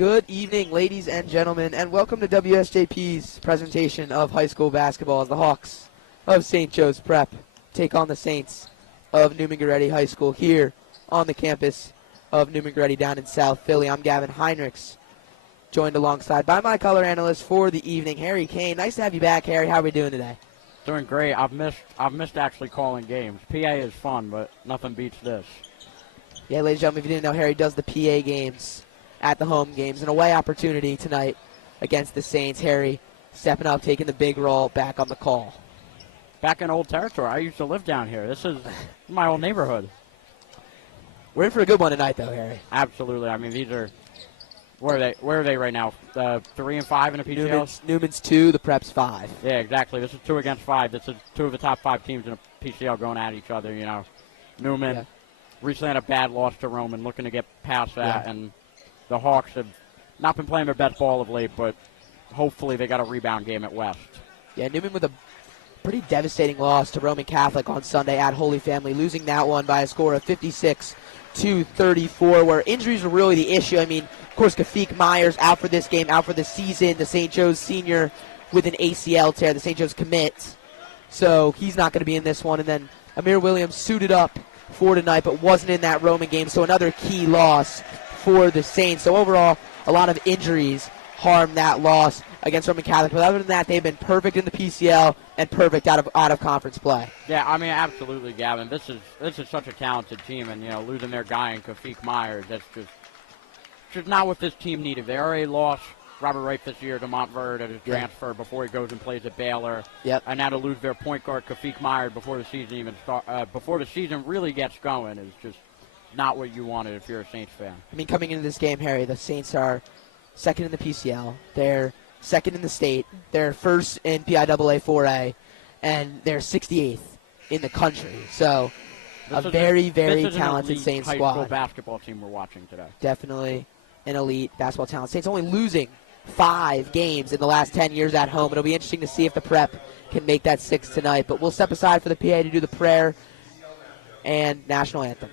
Good evening, ladies and gentlemen, and welcome to WSJP's presentation of high school basketball as the Hawks of St. Joe's Prep take on the Saints of Neumann-Goretti High School here on the campus of Neumann-Goretti down in South Philly. I'm Gavin Heinerichs, joined alongside by my color analyst for the evening, Harry Kane. Nice to have you back, Harry. How are we doing today? Doing great. I've missed actually calling games. PA is fun, but nothing beats this. Yeah, ladies and gentlemen, if you didn't know, Harry does the PA games at the home games. An away opportunity tonight against the Saints. Harry stepping up, taking the big role back on the call. Back in old territory. I used to live down here. This is my old neighborhood. We're in for a good one tonight, though, Harry. Absolutely. I mean, these are where are they right now? 3 and 5 in the PCL. Newman's 2, the Prep's 5. Yeah, exactly. This is 2 against 5. This is 2 of the top 5 teams in the PCL going at each other. You know, Newman recently had a bad loss to Roman, looking to get past that, and the Hawks have not been playing their best ball of late, but hopefully they got a rebound game at West. Yeah, Newman with a pretty devastating loss to Roman Catholic on Sunday at Holy Family, losing that one by a score of 56-34, where injuries were really the issue. I mean, of course, Kafik Myers out for this game, out for the season. The St. Joe's senior with an ACL tear, the St. Joe's commit. So he's not going to be in this one. And then Amir Williams suited up for tonight, but wasn't in that Roman game. So another key loss for the Saints. So overall, a lot of injuries harmed that loss against Roman Catholic. But other than that, they've been perfect in the PCL and perfect out of conference play. Yeah, I mean, absolutely, Gavin. This is such a talented team, and losing their guy in Kafik Myers, that's just not what this team needed. They already lost Robert Wright this year to Montverde at his transfer before he goes and plays at Baylor. Yep. And now to lose their point guard Kafik Myers before the season really gets going is just not what you wanted if you're a Saints fan. I mean, coming into this game, Harry, the Saints are second in the PCL. They're second in the state. They're first in PIAA 4A, and they're 68th in the country. So a very, very talented Saints squad. High school basketball team we're watching today. Definitely an elite basketball talent. Saints only losing 5 games in the last 10 years at home. It'll be interesting to see if the Prep can make that 6 tonight. But we'll step aside for the PA to do the prayer and national anthem.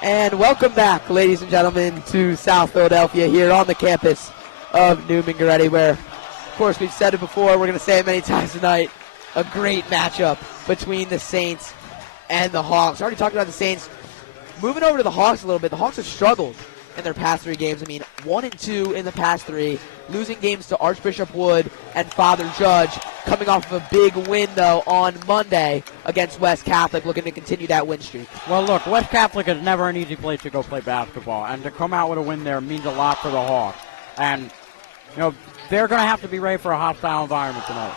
And welcome back, ladies and gentlemen, to South Philadelphia here on the campus of Neumann-Goretti, where, of course, we've said it before, we're going to say it many times tonight, a great matchup between the Saints and the Hawks. Already talked about the Saints. Moving over to the Hawks a little bit, the Hawks have struggled in their past 3 games. I mean, 1-2 in the past 3, losing games to Archbishop Wood and Father Judge, coming off of a big win, though, on Monday against West Catholic, looking to continue that win streak. Well, look, West Catholic is never an easy place to go play basketball, and to come out with a win there means a lot for the Hawks. And, you know, they're going to have to be ready for a hostile environment tonight.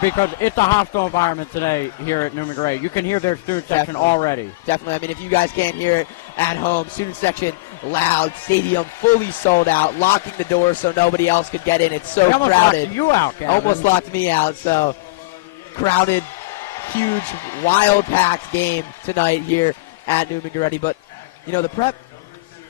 Because it's a hostile environment today here at Neumann-Goretti. You can hear their student section already. Definitely. I mean, if you guys can't hear it at home, student section loud, stadium fully sold out, locking the doors so nobody else could get in. It's so almost crowded. Locked you out, Gavin. Almost locked me out. So crowded, huge, wild-packed game tonight here at Neumann-Goretti. But, you know, the Prep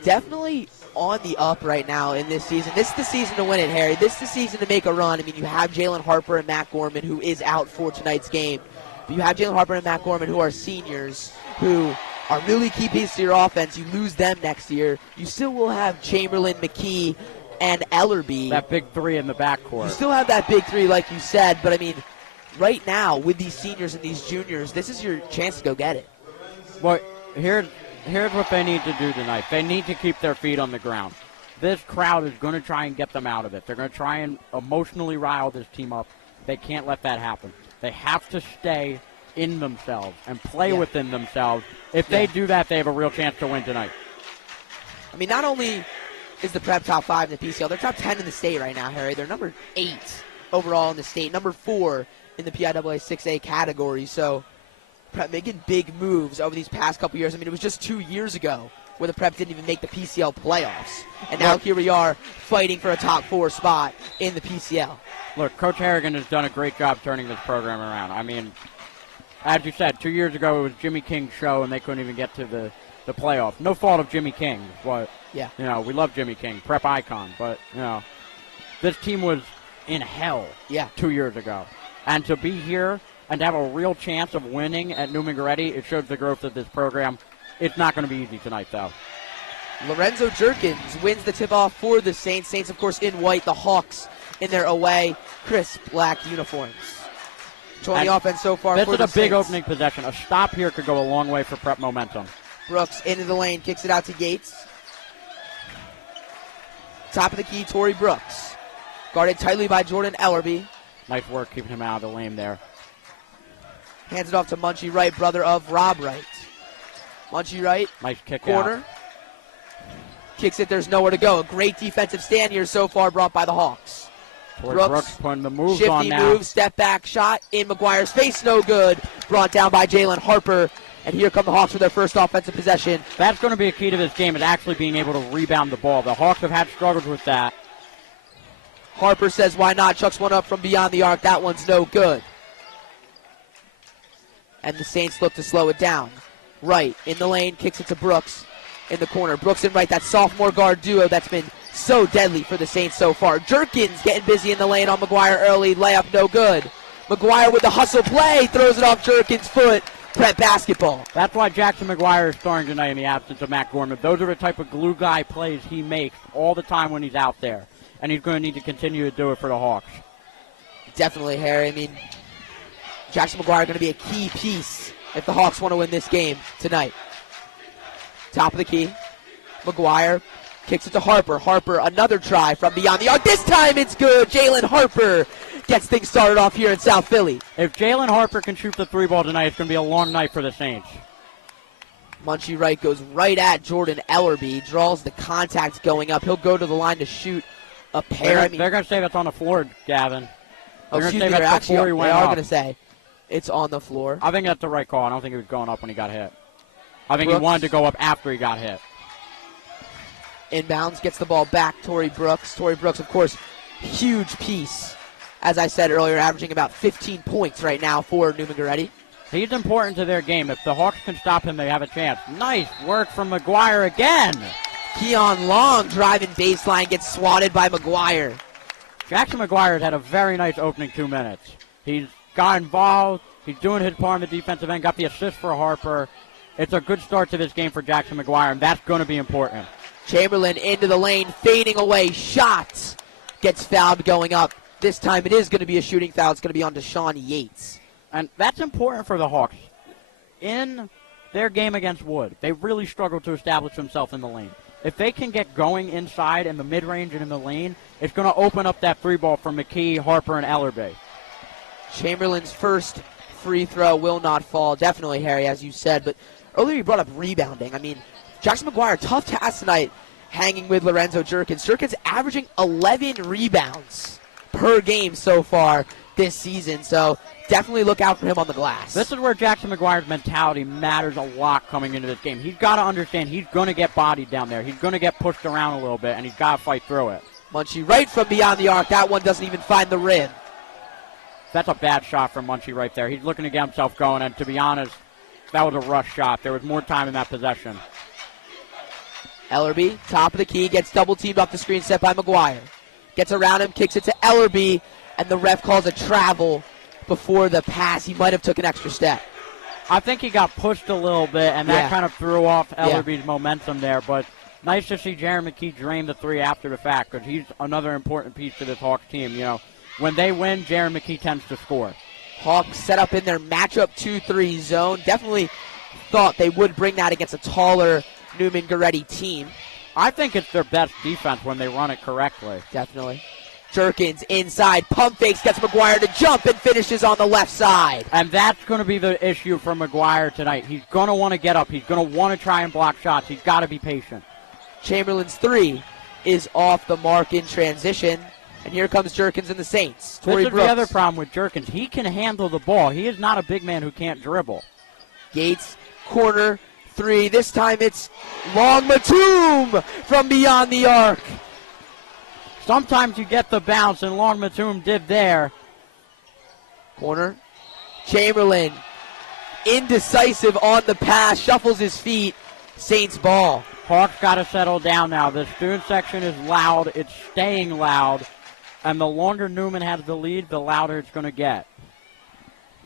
definitely on the up right now in this season. This is the season to win it, Harry. This is the season to make a run. I mean, you have Jalen Harper and Matt Gorman, who is out for tonight's game. But you have Jalen Harper and Matt Gorman, who are seniors, who are really key pieces to your offense. You lose them next year. You still will have Chamberlain, McKie, and Ellerbee. That big 3 in the backcourt. You still have that big 3, like you said. But, I mean, right now, with these seniors and these juniors, this is your chance to go get it. Well, Here's what they need to do tonight. They need to keep their feet on the ground. This crowd is going to try and get them out of it. They're going to try and emotionally rile this team up. They can't let that happen. They have to stay in themselves and play within themselves. If they do that, they have a real chance to win tonight. I mean, not only is the Prep top 5 in the PCL, they're top 10 in the state right now, Harry. They're number 8 overall in the state, number 4 in the PIAA 6A category. So Prep making big moves over these past couple years. I mean, it was just 2 years ago where the Prep didn't even make the PCL playoffs. And now here we are fighting for a top 4 spot in the PCL. Look, Coach Harrigan has done a great job turning this program around. I mean, as you said, 2 years ago it was Jimmy King's show and they couldn't even get to the playoff. No fault of Jimmy King, but, you know, we love Jimmy King, Prep icon. But, you know, this team was in hell 2 years ago. And to be here and to have a real chance of winning at Neumann-Goretti, it shows the growth of this program. It's not going to be easy tonight, though. Lorenzo Jerkins wins the tip-off for the Saints. Saints, of course, in white. The Hawks in their away, crisp black uniforms. Showing the offense so far for the Saints. This is a big opening possession. A stop here could go a long way for Prep momentum. Brooks into the lane, kicks it out to Gates. Top of the key, Torrey Brooks. Guarded tightly by Jordan Ellerbee. Nice work keeping him out of the lane there. Hands it off to Munchie Wright, brother of Rob Wright. Munchie Wright, nice kick corner. Out. Kicks it, there's nowhere to go. A great defensive stand here so far brought by the Hawks. Brooks putting the moves shifty on now. Move, step back shot in McGuire's face, no good. Brought down by Jalen Harper. And here come the Hawks with their first offensive possession. That's going to be a key to this game, is actually being able to rebound the ball. The Hawks have had struggles with that. Harper says, why not? Chucks one up from beyond the arc. That one's no good. And the Saints look to slow it down. Wright in the lane, kicks it to Brooks in the corner. Brooks and Wright, that sophomore guard duo that's been so deadly for the Saints so far. Jerkins getting busy in the lane on McGuire early. Layup no good. McGuire with the hustle play, throws it off Jerkins' foot. Prep basketball. That's why Jackson McGuire is starting tonight in the absence of Matt Gorman. Those are the type of glue guy plays he makes all the time when he's out there. And he's going to need to continue to do it for the Hawks. Definitely, Harry. I mean, Jackson McGuire going to be a key piece if the Hawks want to win this game tonight. Top of the key. McGuire kicks it to Harper. Harper, another try from beyond the arc. This time it's good. Jalen Harper gets things started off here in South Philly. If Jalen Harper can shoot the 3-ball tonight, it's going to be a long night for the Saints. Munchie Wright goes right at Jordan Ellerbee. Draws the contact going up. He'll go to the line to shoot a pair. They're going to say that's on the floor, Gavin. They are going to say it's on the floor. I think that's the right call. I don't think he was going up when he got hit. I think he wanted to go up after he got hit. Inbounds, gets the ball back, Torrey Brooks. Torrey Brooks, of course, huge piece. As I said earlier, averaging about 15 points right now for Neumann-Goretti. He's important to their game. If the Hawks can stop him, they have a chance. Nice work from McGuire again. Keon Long driving baseline, gets swatted by McGuire. Jackson McGuire has had a very nice opening 2 minutes. He's got involved. He's doing his part on the defensive end, got the assist for Harper. It's a good start to this game for Jackson McGuire, and that's going to be important. Chamberlain into the lane, fading away, shots. Gets fouled going up. This time it is going to be a shooting foul. It's going to be on Deshaun Yates. And that's important for the Hawks. In their game against Wood, they really struggled to establish themselves in the lane. If they can get going inside in the mid-range and in the lane, it's going to open up that free ball for McKie, Harper, and Ellerbee. Chamberlain's first free throw will not fall. Definitely, Harry, as you said. But earlier you brought up rebounding. I mean, Jackson McGuire, tough task tonight, hanging with Lorenzo Jerkins. Jerkins averaging 11 rebounds per game so far this season. So definitely look out for him on the glass. This is where Jackson McGuire's mentality matters a lot coming into this game. He's got to understand he's going to get bodied down there. He's going to get pushed around a little bit, and he's got to fight through it. Munchie right from beyond the arc. That one doesn't even find the rim. That's a bad shot from Munchie right there. He's looking to get himself going, and to be honest, that was a rush shot. There was more time in that possession. Ellerbee, top of the key, gets double-teamed off the screen set by McGuire. Gets around him, kicks it to Ellerbee, and the ref calls a travel before the pass. He might have took an extra step. I think he got pushed a little bit, and that kind of threw off Ellerbee's momentum there. But nice to see Jaron McKie drain the three after the fact, because he's another important piece to this Hawks team. You know, when they win, Jaron McKie tends to score. Hawks set up in their matchup 2-3 zone. Definitely thought they would bring that against a taller Neumann-Goretti team. I think it's their best defense when they run it correctly. Definitely. Jerkins inside, pump fakes, gets McGuire to jump and finishes on the left side. And that's going to be the issue for McGuire tonight. He's going to want to get up. He's going to want to try and block shots. He's got to be patient. Chamberlain's three is off the mark in transition. And here comes Jerkins and the Saints. Torrey Brooks. The other problem with Jerkins. He can handle the ball. He is not a big man who can't dribble. Yates, corner, three. This time it's Long Matum from beyond the arc. Sometimes you get the bounce, and Long Matum did there. Corner. Chamberlain, indecisive on the pass, shuffles his feet. Saints ball. Hawks got to settle down now. The student section is loud. It's staying loud. And the longer Neumann has the lead, the louder it's going to get.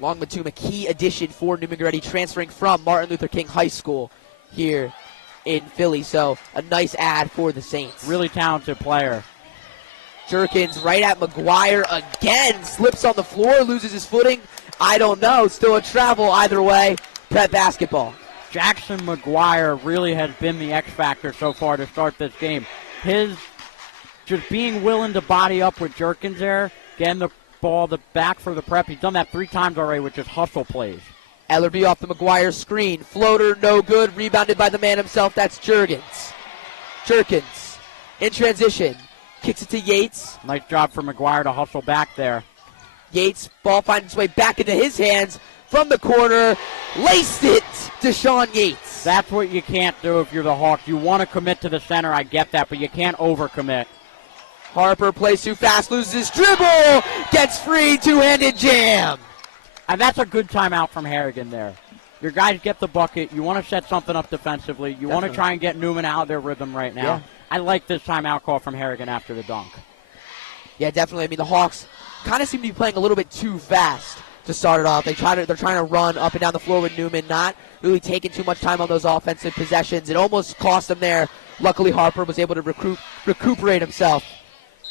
Long Matum, a key addition for Neumann-Goretti, transferring from Martin Luther King High School here in Philly. So a nice add for the Saints. Really talented player. Jerkins right at McGuire again. Slips on the floor, loses his footing. I don't know. Still a travel either way. Prep basketball. Jackson McGuire really has been the X factor so far to start this game. His just being willing to body up with Jerkins there, getting the ball back for the prep. He's done that 3 times already with just hustle plays. Ellerbee off the McGuire screen. Floater, no good. Rebounded by the man himself. That's Jerkins. Jerkins in transition. Kicks it to Yates. Nice job for McGuire to hustle back there. Yates, ball finds its way back into his hands from the corner. Laced it to Deshaun Yates. That's what you can't do if you're the Hawks. You want to commit to the center, I get that, but you can't overcommit. Harper plays too fast, loses his dribble, gets free, two-handed jam. And that's a good timeout from Harrigan there. Your guys get the bucket. You want to set something up defensively. You want to try and get Neumann out of their rhythm right now. Yeah. I like this timeout call from Harrigan after the dunk. Yeah, definitely. I mean, the Hawks kind of seem to be playing a little bit too fast to start it off. They're trying to run up and down the floor with Neumann, not really taking too much time on those offensive possessions. It almost cost them there. Luckily, Harper was able to recuperate himself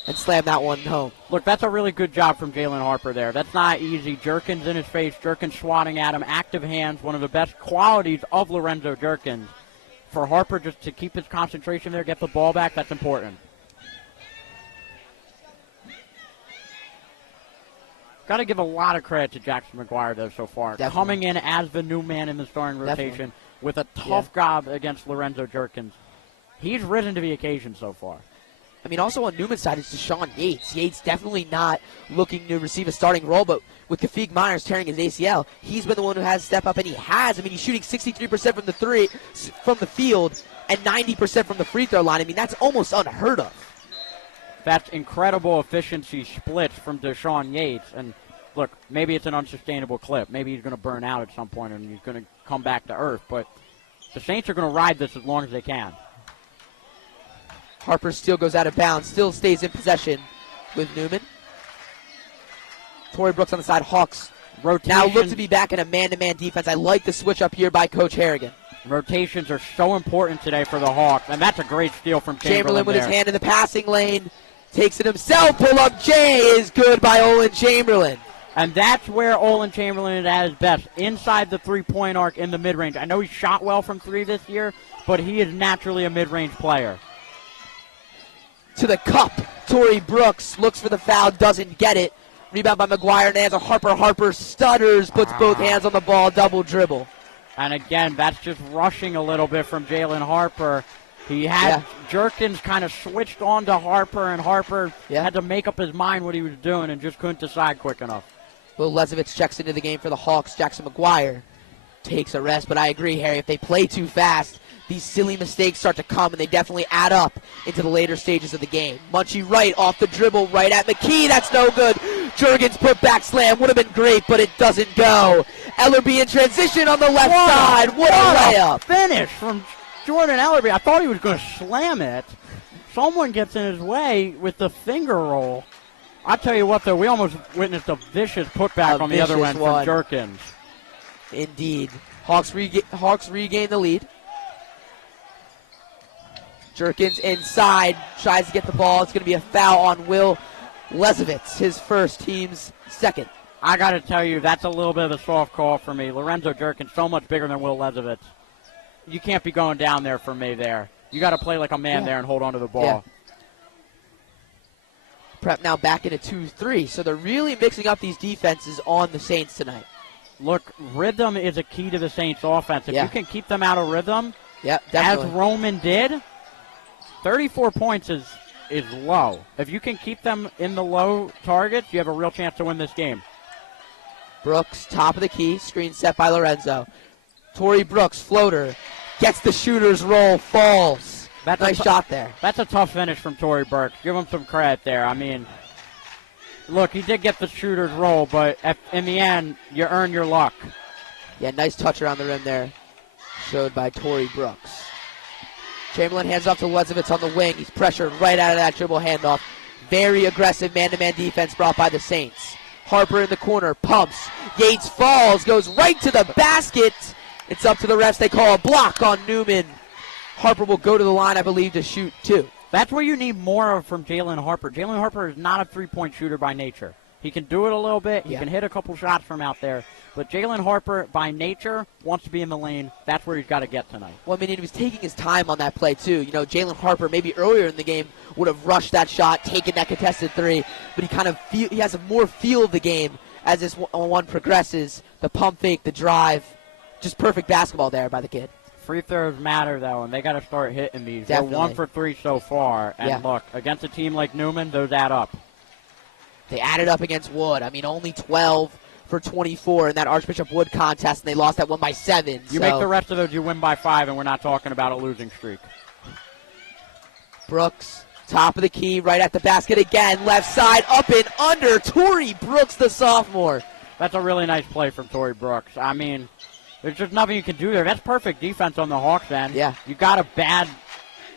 and slam that one home. Look, that's a really good job from Jalen Harper there. That's not easy. Jerkins in his face, Jerkins swatting at him, active hands, one of the best qualities of Lorenzo Jerkins. For Harper just to keep his concentration there, get the ball back, that's important. Got to give a lot of credit to Jackson McGuire, though, so far. Definitely. Coming in as the new man in the starting rotation with a tough job against Lorenzo Jerkins. He's risen to the occasion so far. I mean, also on Newman's side is Deshaun Yates. Yates definitely not looking to receive a starting role, but with Kafik Myers tearing his ACL, he's been the one who has to step up, and he has. I mean, he's shooting 63% from the field and 90% from the free throw line. I mean, that's almost unheard of. That's incredible efficiency splits from Deshaun Yates. And, look, maybe it's an unsustainable clip. Maybe he's going to burn out at some point and he's going to come back to earth. But the Saints are going to ride this as long as they can. Harper still goes out of bounds, still stays in possession with Neumann. Torrey Brooks on the side. Hawks Rotation. Now look to be back in a man-to-man defense. I like the switch up here by Coach Harrigan. Rotations are so important today for the Hawks, and that's a great steal from Chamberlain with there. his hand in the passing lane. Takes it himself. Pull-up J is good by Olin Chamberlain. And that's where Olin Chamberlain is at his best, inside the three-point arc in the mid-range. I know he shot well from three this year, but he is naturally a mid-range player. To the cup. Torrey Brooks looks for the foul, doesn't get it. Rebound by McGuire, and has a Harper. Harper stutters, puts both hands on the ball, double dribble. And again, that's just rushing a little bit from Jalen Harper. He had Jerkins kind of switched on to Harper, and Harper had to make up his mind what he was doing and just couldn't decide quick enough. Will Lezovich checks into the game for the Hawks. Jackson McGuire takes a rest, but I agree, Harry, if they play too fast, these silly mistakes start to come, and they definitely add up into the later stages of the game. Munchie right off the dribble, right at McKie. That's no good. Jurgens put back slam. Would have been great, but it doesn't go. Ellerbee in transition on the left side. What a layup. Finish from Jordan Ellerbee. I thought he was going to slam it. Someone gets in his way with the finger roll. I'll tell you what, though, we almost witnessed a vicious putback on the other end from Jerkins. Indeed. Hawks regain the lead. Jerkins inside, tries to get the ball. It's going to be a foul on Will Lezovich, his first, team's second. I got to tell you, that's a little bit of a soft call for me. Lorenzo Jerkins, so much bigger than Will Lezovich. You can't be going down there for me there. You got to play like a man there and hold on to the ball. Yeah. Prep now back into 2-3, so they're really mixing up these defenses on the Saints tonight. Look, rhythm is a key to the Saints offense. If you can keep them out of rhythm, as Roman did, 34 points is low. If you can keep them in the low targets, you have a real chance to win this game. Brooks, top of the key, screen set by Lorenzo. Torrey Brooks, floater, gets the shooter's roll, falls. Nice shot there. That's a tough finish from Torrey Brooks. Give him some credit there. I mean, look, he did get the shooter's roll, but in the end, you earn your luck. Yeah, nice touch around the rim there, showed by Torrey Brooks. Chamberlain hands off to Lezovich on the wing. He's pressured right out of that dribble handoff. Very aggressive man-to-man defense brought by the Saints. Harper in the corner, pumps. Yates falls, goes right to the basket. It's up to the refs. They call a block on Neumann. Harper will go to the line, I believe, to shoot two. That's where you need more of from Jalen Harper. Jalen Harper is not a three-point shooter by nature. He can do it a little bit. He can hit a couple shots from out there. But Jalen Harper, by nature, wants to be in the lane. That's where he's got to get tonight. Well, I mean, he was taking his time on that play, too. You know, Jalen Harper, maybe earlier in the game, would have rushed that shot, taken that contested three. But he has a more feel of the game as this one progresses. The pump fake, the drive. Just perfect basketball there by the kid. Free throws matter, though, and they got to start hitting these. Definitely. They're 1 for 3 so far. And look, against a team like Neumann, those add up. They added up against Wood. I mean, only 12 for 24 in that Archbishop Wood contest, and they lost that one by 7. You make the rest of those, you win by 5, and we're not talking about a losing streak. Brooks, top of the key, right at the basket again. Left side, up and under. Torrey Brooks, the sophomore. That's a really nice play from Torrey Brooks. I mean, there's just nothing you can do there. That's perfect defense on the Hawks end. Yeah. You got a bad,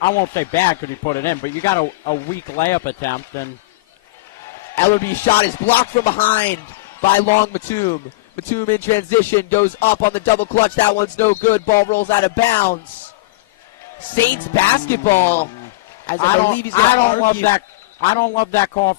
I won't say bad because he put it in, but you got a weak layup attempt. And Ellerbee's shot is blocked from behind by Long Matum. Matum in transition, goes up on the double clutch. That one's no good. Ball rolls out of bounds. Saints basketball. As I believe he's going to argue. I don't love that call.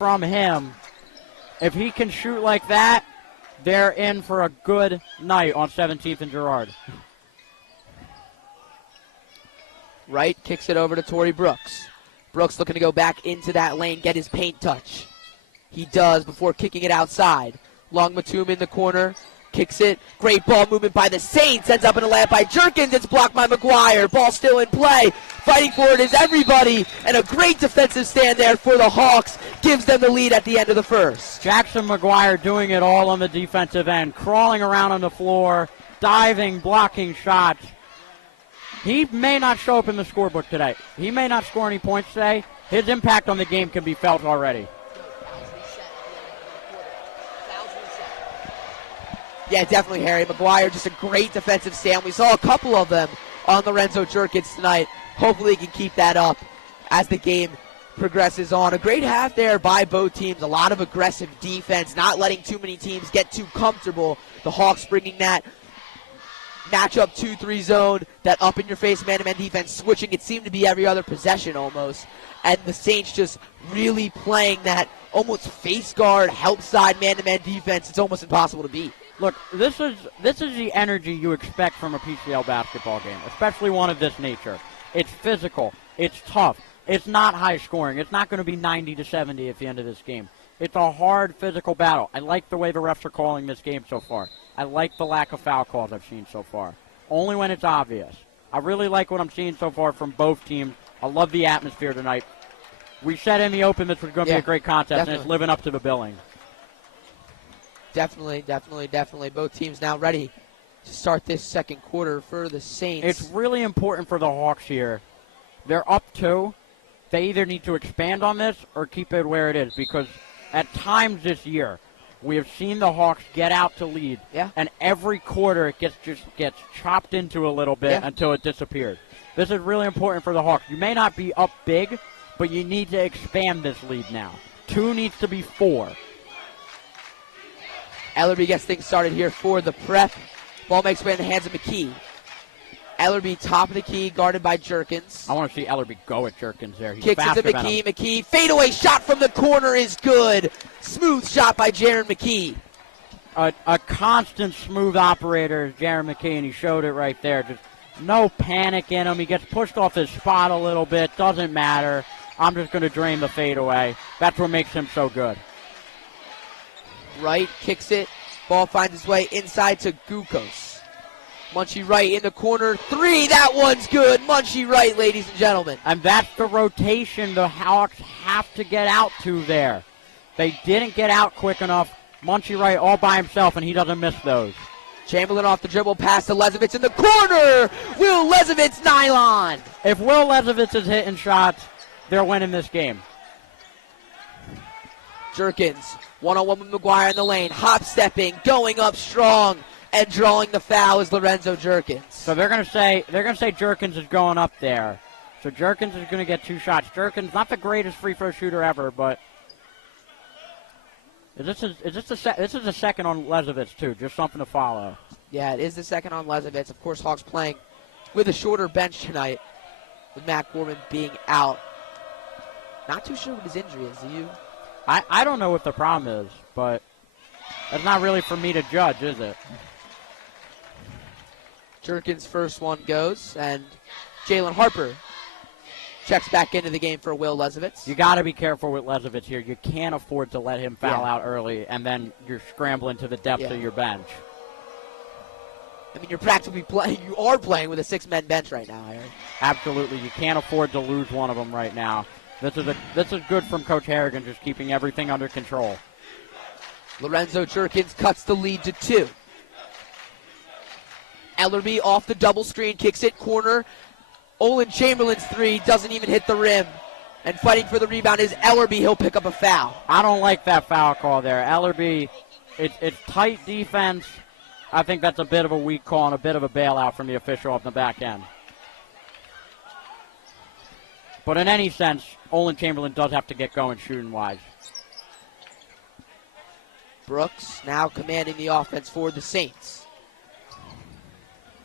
from him. If he can shoot like that, they're in for a good night on 17th and Girard. Wright kicks it over to Torrey Brooks. Brooks looking to go back into that lane, get his paint touch. He does before kicking it outside. Long Matum in the corner. Kicks it. Great ball movement by the Saints. Ends up in a layup by Jerkins. It's blocked by McGuire. Ball still in play. Fighting for it is everybody. And a great defensive stand there for the Hawks. Gives them the lead at the end of the first. Jackson McGuire doing it all on the defensive end. Crawling around on the floor. Diving, blocking shots. He may not show up in the scorebook today. He may not score any points today. His impact on the game can be felt already. Yeah, definitely, Harry. McGuire, just a great defensive stand. We saw a couple of them on Lorenzo Jerkins tonight. Hopefully he can keep that up as the game progresses on. A great half there by both teams. A lot of aggressive defense, not letting too many teams get too comfortable. The Hawks bringing that matchup 2-3 zone, that up-in-your-face man-to-man defense, switching. It seemed to be every other possession almost. And the Saints just really playing that almost face guard, help side man-to-man defense. It's almost impossible to beat. Look, this is the energy you expect from a PCL basketball game, especially one of this nature. It's physical. It's tough. It's not high scoring. It's not going to be 90-70 at the end of this game. It's a hard physical battle. I like the way the refs are calling this game so far. I like the lack of foul calls I've seen so far. Only when it's obvious. I really like what I'm seeing so far from both teams. I love the atmosphere tonight. We said in the open this was going to be a great contest, definitely. And it's living up to the billing. Definitely. Both teams now ready to start this second quarter for the Saints. It's really important for the Hawks here. They're up 2. They either need to expand on this or keep it where it is, because at times this year we have seen the Hawks get out to lead, and every quarter it gets chopped into a little bit until it disappears. This is really important for the Hawks. You may not be up big, but you need to expand this lead now. 2 needs to be 4. Ellerbee gets things started here for the prep. Ball makes way in the hands of McKie. Ellerbee top of the key, guarded by Jerkins. I want to see Ellerbee go at Jerkins there. He's kicks it to McKie. McKie, fadeaway shot from the corner is good. Smooth shot by Jaron McKie. A constant smooth operator is Jaron McKie, and he showed it right there. Just no panic in him. He gets pushed off his spot a little bit. Doesn't matter. I'm just going to drain the fadeaway. That's what makes him so good. Wright kicks it. Ball finds its way inside to Gukos. Munchie Wright in the corner. 3. That one's good. Munchie Wright, ladies and gentlemen. And that's the rotation the Hawks have to get out to there. They didn't get out quick enough. Munchie Wright all by himself, and he doesn't miss those. Chamberlain off the dribble, pass to Lesovitz in the corner. Will Lesovitz nylon. If Will Lesovitz is hitting shots, they're winning this game. Jerkins, one-on-one with McGuire in the lane, hop-stepping, going up strong, and drawing the foul is Lorenzo Jerkins. So they're gonna say Jerkins is going up there. So Jerkins is gonna get 2 shots. Jerkins, not the greatest free throw shooter ever, but this is the second on Lesovitz too. Just something to follow. Yeah, it is the second on Lesovitz. Of course, Hawks playing with a shorter bench tonight, with Matt Gorman being out. Not too sure what his injury is. Do you? I don't know what the problem is, but that's not really for me to judge, is it? Jerkins' first one goes, and Jalen Harper checks back into the game for Will Lesovitz. You got to be careful with Lesovitz here. You can't afford to let him foul out early, and then you're scrambling to the depth of your bench. I mean, you're practically playing. You are playing with a 6-man bench right now, Harry. Absolutely. You can't afford to lose one of them right now. This is good from Coach Harrigan, just keeping everything under control. Lorenzo Jerkins cuts the lead to 2. Ellerbee off the double screen, kicks it, corner. Olin Chamberlain's 3 doesn't even hit the rim. And fighting for the rebound is Ellerbee. He'll pick up a foul. I don't like that foul call there. Ellerbee, it's tight defense. I think that's a bit of a weak call and a bit of a bailout from the official off the back end. But in any sense, Olin Chamberlain does have to get going shooting-wise. Brooks now commanding the offense for the Saints.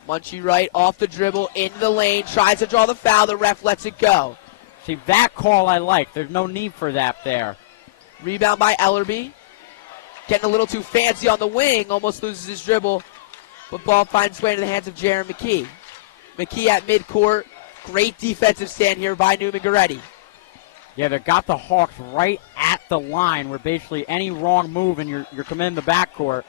Munchie Wright off the dribble, in the lane, tries to draw the foul. The ref lets it go. See, that call I like. There's no need for that there. Rebound by Ellerbee. Getting a little too fancy on the wing. Almost loses his dribble. But ball finds its way into the hands of Jaron McKie. McKie at midcourt. Great defensive stand here by Neumann-Goretti. Yeah, they got the Hawks right at the line where basically any wrong move and you're coming in the backcourt.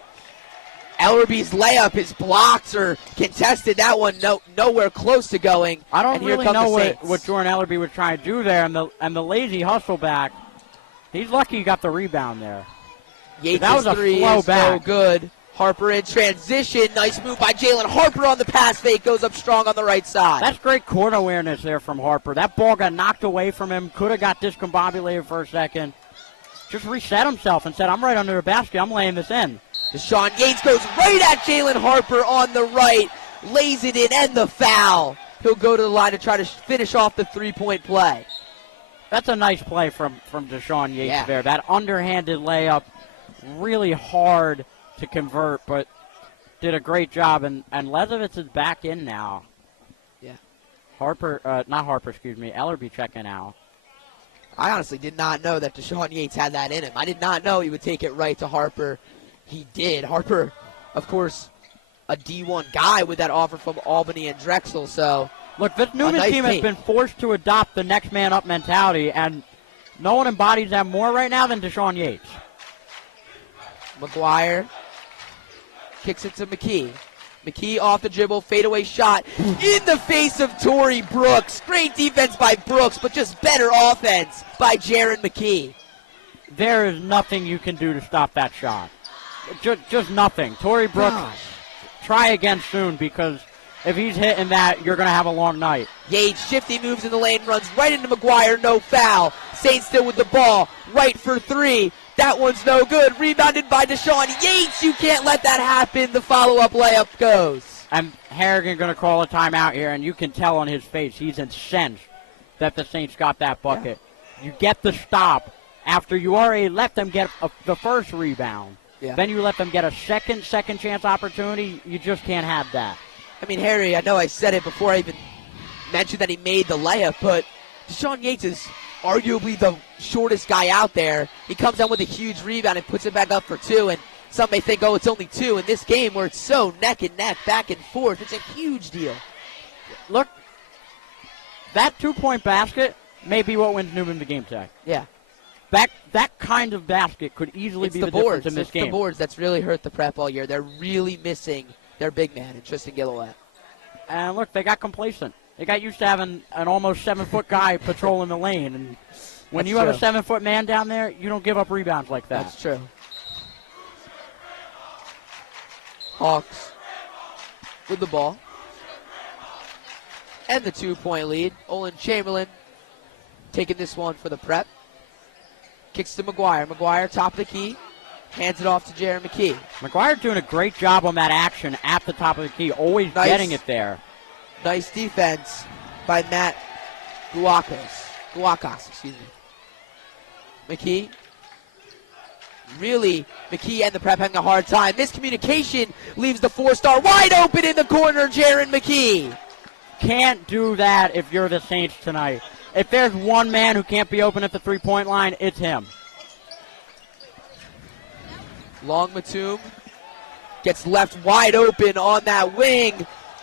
Ellerbee's layup is blocked or contested. That one nowhere close to going. I don't really know what Jordan Ellerbee was trying to do there, and the lazy hustle back. He's lucky he got the rebound there. Yates' three is no good. Harper in transition. Nice move by Jalen Harper on the pass fake. Goes up strong on the right side. That's great court awareness there from Harper. That ball got knocked away from him. Could have got discombobulated for a second. Just reset himself and said, I'm right under the basket. I'm laying this in. Deshaun Yates goes right at Jalen Harper on the right. Lays it in and the foul. He'll go to the line to try to finish off the three-point play. That's a nice play from Deshaun Yates there. That underhanded layup, really hard to convert, but did a great job. And Lezovitz is back in now. Yeah. Ellerbee checking out. I honestly did not know that Deshaun Yates had that in him. I did not know he would take it right to Harper. He did. Harper, of course, a D1 guy with that offer from Albany and Drexel. So, look, this Newman team has been forced to adopt the next man up mentality, and no one embodies that more right now than Deshaun Yates. McGuire kicks it to McKie. McKie off the dribble, fadeaway shot in the face of Torrey Brooks. Great defense by Brooks, but just better offense by Jaron McKie. There is nothing you can do to stop that shot. Just nothing. Torrey Brooks, try again soon, because if he's hitting that, you're going to have a long night. Yates, shifty moves in the lane, runs right into McGuire, no foul. Saints still with the ball, right for three. That one's no good. Rebounded by Deshaun Yates. You can't let that happen. The follow-up layup goes. And Harrigan going to call a timeout here, and you can tell on his face he's incensed that the Saints got that bucket. Yeah. You get the stop after you already let them get the first rebound. Yeah. Then you let them get a second chance opportunity. You just can't have that. I mean, Harry, I know I said it before I even mentioned that he made the layup, but Deshaun Yates is arguably the shortest guy out there. He comes down with a huge rebound and puts it back up for two, and some may think, oh, it's only two. In this game where it's so neck and neck, back and forth, it's a huge deal. Look, that two-point basket may be what wins Newman the game today. Yeah. That kind of basket could easily be the difference in this game. It's the boards that's really hurt the Prep all year. They're really missing their big man in Tristan Gilloway. And look, they got complacent. They got used to having an almost 7-foot guy patrolling the lane. And when you have a 7-foot man down there, you don't give up rebounds like that. That's true. Hawks with the ball. And the 2-point lead. Olin Chamberlain taking this one for the Prep. Kicks to McGuire. McGuire, top of the key. Hands it off to Jaron McKie. McGuire doing a great job on that action at the top of the key. Always getting it there. Nice defense by Matt Guakas, excuse me. McKie. Really, McKie and the Prep having a hard time. Miscommunication leaves the 4-star wide open in the corner, Jaron McKie. Can't do that if you're the Saints tonight. If there's one man who can't be open at the three-point line, it's him. Long Matum gets left wide open on that wing.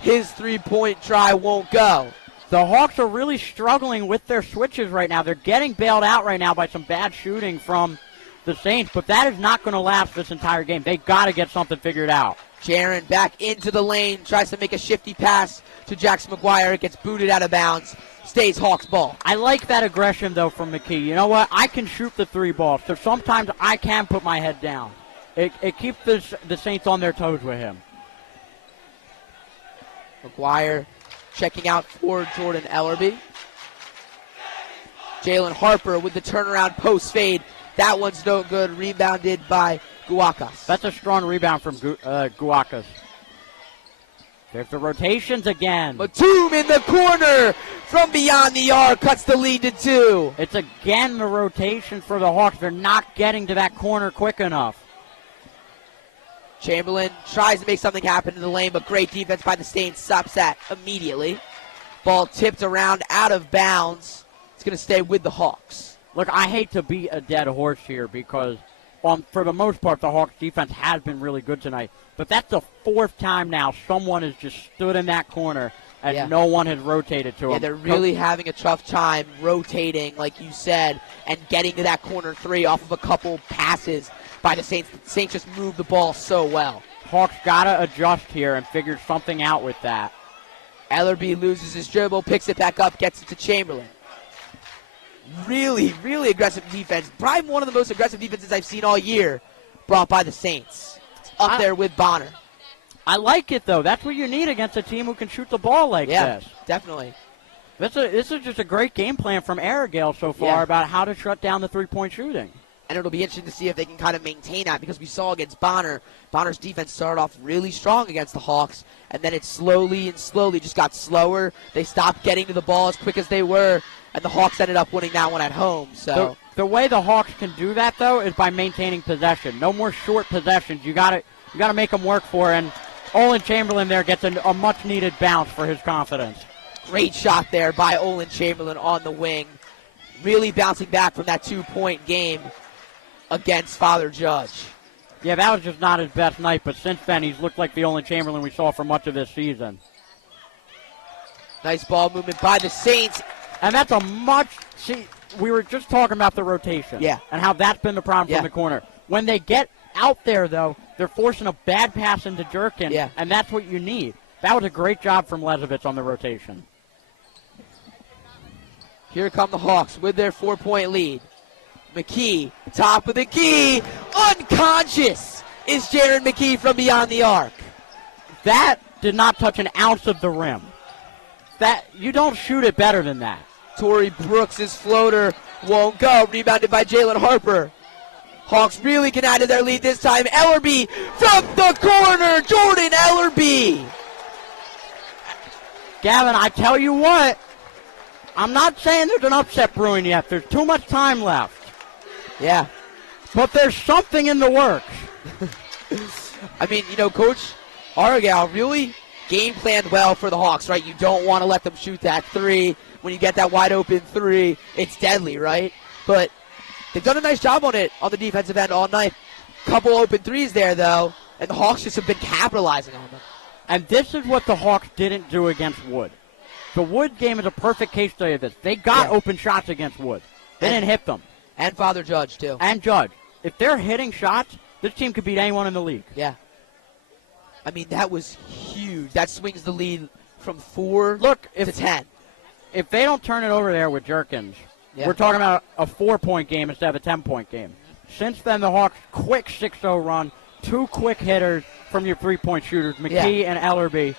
His three-point try won't go. The Hawks are really struggling with their switches right now. They're getting bailed out right now by some bad shooting from the Saints, but that is not going to last this entire game. They got to get something figured out. Jaron back into the lane, tries to make a shifty pass to Jackson McGuire. It gets booted out of bounds. Stays Hawks ball. I like that aggression, though, from McKie. You know what? I can shoot the three ball, so sometimes I can put my head down. It keeps the Saints on their toes with him. McGuire checking out for Jordan Ellerbee. Jalen Harper with the turnaround post fade. That one's no good. Rebounded by Guakas. That's a strong rebound from Guakas. There's the rotations again. Matum in the corner from beyond the arc. Cuts the lead to 2. It's again the rotation for the Hawks. They're not getting to that corner quick enough. Chamberlain tries to make something happen in the lane, but great defense by the Saints. Stops that immediately. Ball tipped around out of bounds. It's going to stay with the Hawks. Look, I hate to beat a dead horse here because, for the most part, the Hawks defense has been really good tonight. But that's the fourth time now someone has just stood in that corner and no one has rotated to them. Yeah, they're really having a tough time rotating, like you said, and getting to that corner three off of a couple passes by the Saints. The Saints just move the ball so well. Hawks got to adjust here and figure something out with that. Ellerbee loses his dribble, picks it back up, gets it to Chamberlain. Really, really aggressive defense. Probably one of the most aggressive defenses I've seen all year brought by the Saints. It's up there with Bonner. I like it, though. That's what you need against a team who can shoot the ball like this. Yeah, definitely. This is just a great game plan from Arigale so far about how to shut down the three-point shooting. And it'll be interesting to see if they can kind of maintain that because we saw against Bonner, Bonner's defense started off really strong against the Hawks, and then it slowly just got slower. They stopped getting to the ball as quick as they were, and the Hawks ended up winning that one at home. So the way the Hawks can do that, though, is by maintaining possession. No more short possessions. You got to make them work for it. And Olin Chamberlain there gets a much-needed bounce for his confidence. Great shot there by Olin Chamberlain on the wing. Really bouncing back from that 2-point game against Father Judge. Yeah, that was just not his best night, but since then he's looked like the Olin Chamberlain we saw for much of this season. Nice ball movement by the Saints. And that's we were just talking about the rotation. Yeah. And how that's been the problem from the corner. When they get out there, though, they're forcing a bad pass into Jerkin, and that's what you need. That was a great job from Lezovitz on the rotation. Here come the Hawks with their 4-point lead. McKie, top of the key, unconscious is Jaron McKie from beyond the arc. That did not touch an ounce of the rim. That you don't shoot it better than that. Torrey Brooks' floater won't go. Rebounded by Jalen Harper. Hawks really can add to their lead this time. Ellerbee from the corner. Jordan Ellerbee. Gavin, I tell you what, I'm not saying there's an upset brewing yet. There's too much time left. Yeah. But there's something in the works. I mean, Coach Argyle really game planned well for the Hawks, right? You don't want to let them shoot that three. When you get that wide open three, it's deadly, right? But they've done a nice job on it on the defensive end all night. Couple open threes there, though, and the Hawks just have been capitalizing on them. And this is what the Hawks didn't do against Wood. The Wood game is a perfect case study of this. They got open shots against Wood. They didn't hit them. And Father Judge, too. And Judge. If they're hitting shots, this team could beat anyone in the league. Yeah. I mean, that was huge. That swings the lead from 4 to 10. If they don't turn it over there with Jerkins, we're talking about a 4-point game instead of a 10-point game. Since then, the Hawks, quick 6-0 run, 2 quick hitters from your 3-point shooters, McKie and Ellerbee.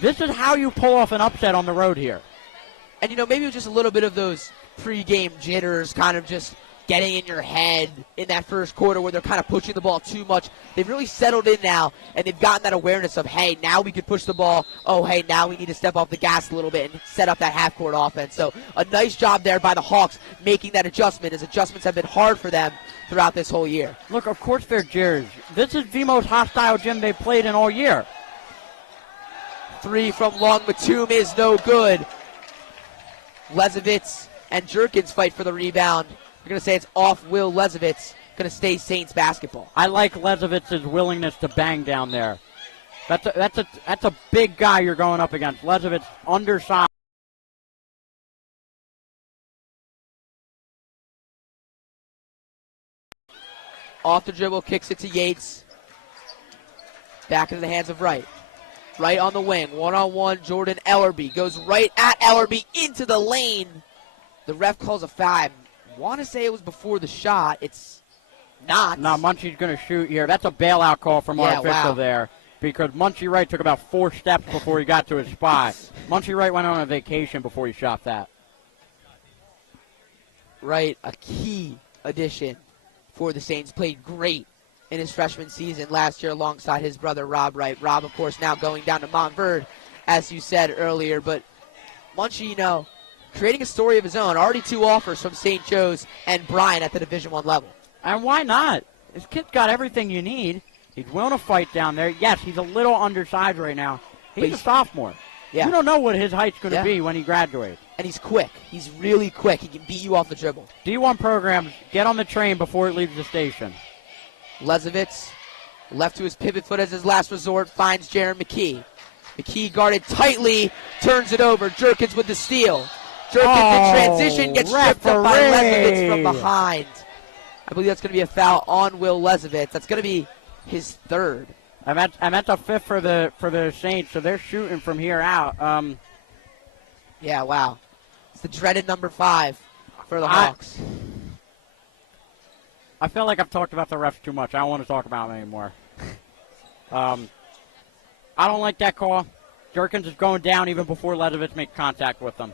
This is how you pull off an upset on the road here. And, maybe it was just a little bit of those pregame jitters kind of just getting in your head in that first quarter where they're kind of pushing the ball too much. They've really settled in now, and they've gotten that awareness of, hey, now we can push the ball. Oh, hey, now we need to step off the gas a little bit and set up that half-court offense. So a nice job there by the Hawks making that adjustment, as adjustments have been hard for them throughout this whole year. Look, of course they're jitters. This is the most hostile gym they've played in all year. 3 from Long Matum is no good. Lezovitz and Jerkins fight for the rebound. We're going to say it's off Will Lezovitz. Going to stay Saints basketball. I like Lezovitz's willingness to bang down there. That's a big guy you're going up against. Lezovitz undersized. Off the dribble, kicks it to Yates. Back into the hands of Wright. Wright on the wing. One-on-one, Jordan Ellerbee. Goes right at Ellerbee into the lane. The ref calls a foul. I want to say it was before the shot. It's not. No, Munchie's going to shoot here. That's a bailout call from our official there, because Munchie Wright took about 4 steps before he got to his spot. Munchie Wright went on a vacation before he shot that. Wright, a key addition for the Saints. Played great in his freshman season last year alongside his brother Rob Wright. Rob, of course, now going down to Montverde, as you said earlier. But Munchie, creating a story of his own. Already 2 offers from St. Joe's and Bryan at the Division I level. And why not? This kid's got everything you need. He's willing to fight down there. Yes, he's a little undersized right now. He's a sophomore. Yeah. You don't know what his height's going to be when he graduates. and he's quick. He's really quick. He can beat you off the dribble. D1 programs, get on the train before it leaves the station. Lezovitz, left to his pivot foot as his last resort, finds Jaron McKie. McKie guarded tightly, turns it over. Jerkins with the steal. Jerkins in transition, gets stripped up by Lezovitz from behind. I believe that's going to be a foul on Will Lezovitz. That's going to be his third. I'm at the fifth for the Saints, so they're shooting from here out. Yeah, wow. It's the dreaded number 5 for the Hawks. I feel like I've talked about the refs too much. I don't want to talk about them anymore. I don't like that call. Jerkins is going down even before Lezovitz makes contact with them.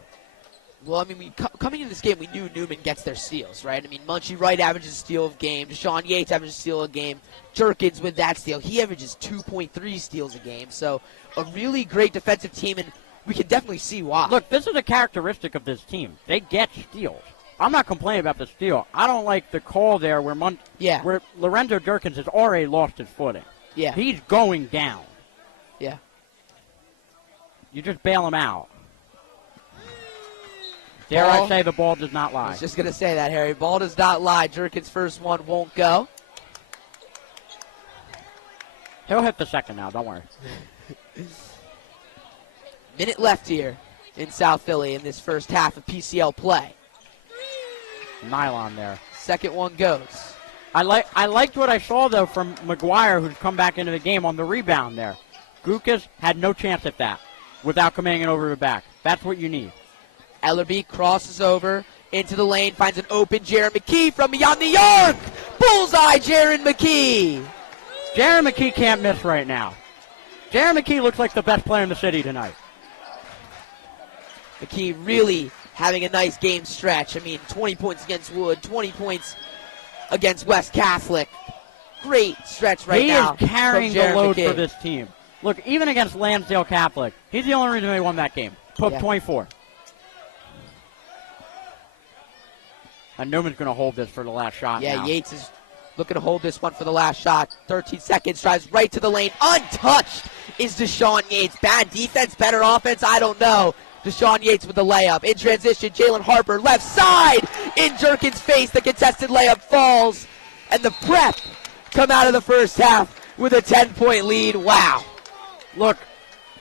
Well, I mean, coming into this game, we knew Neumann gets their steals, right? I mean, Munchie Wright averages a steal of game. Deshaun Yates averages a steal a game. Jerkins with that steal, he averages 2.3 steals a game. So a really great defensive team, and we can definitely see why. Look, this is a characteristic of this team. They get steals. I'm not complaining about the steal. I don't like the call there where where Lorenzo Jerkins has already lost his footing. Yeah. He's going down. Yeah. You just bail him out. Dare I say the ball does not lie. I was just going to say that, Harry. Ball does not lie. Jerkins' first one won't go. He'll hit the second now. Don't worry. Minute left here in South Philly in this first half of PCL play. Nylon there. Second one goes. I liked what I saw, though, from McGuire, who's come back into the game on the rebound there. Gukas had no chance at that without coming in over the back. That's what you need. Ellerbee crosses over into the lane, finds an open Jaron McKie from beyond the arc. Bullseye, Jaron McKie. Jaron McKie can't miss right now. Jaron McKie looks like the best player in the city tonight. McKie really having a nice game stretch. I mean, 20 points against Wood, 20 points against West Catholic. Great stretch now. He is carrying the load McKie for this team. Look, even against Lansdale Catholic, he's the only reason they won that game. Put up 24. And Newman's going to hold this for the last shot now. Yates is looking to hold this one for the last shot. 13 seconds, drives right to the lane. Untouched is Deshaun Yates. Bad defense, better offense, I don't know. Deshaun Yates with the layup. In transition, Jalen Harper, left side. In Jerkins' face, the contested layup falls. And the Prep come out of the first half with a 10-point lead. Wow. Look,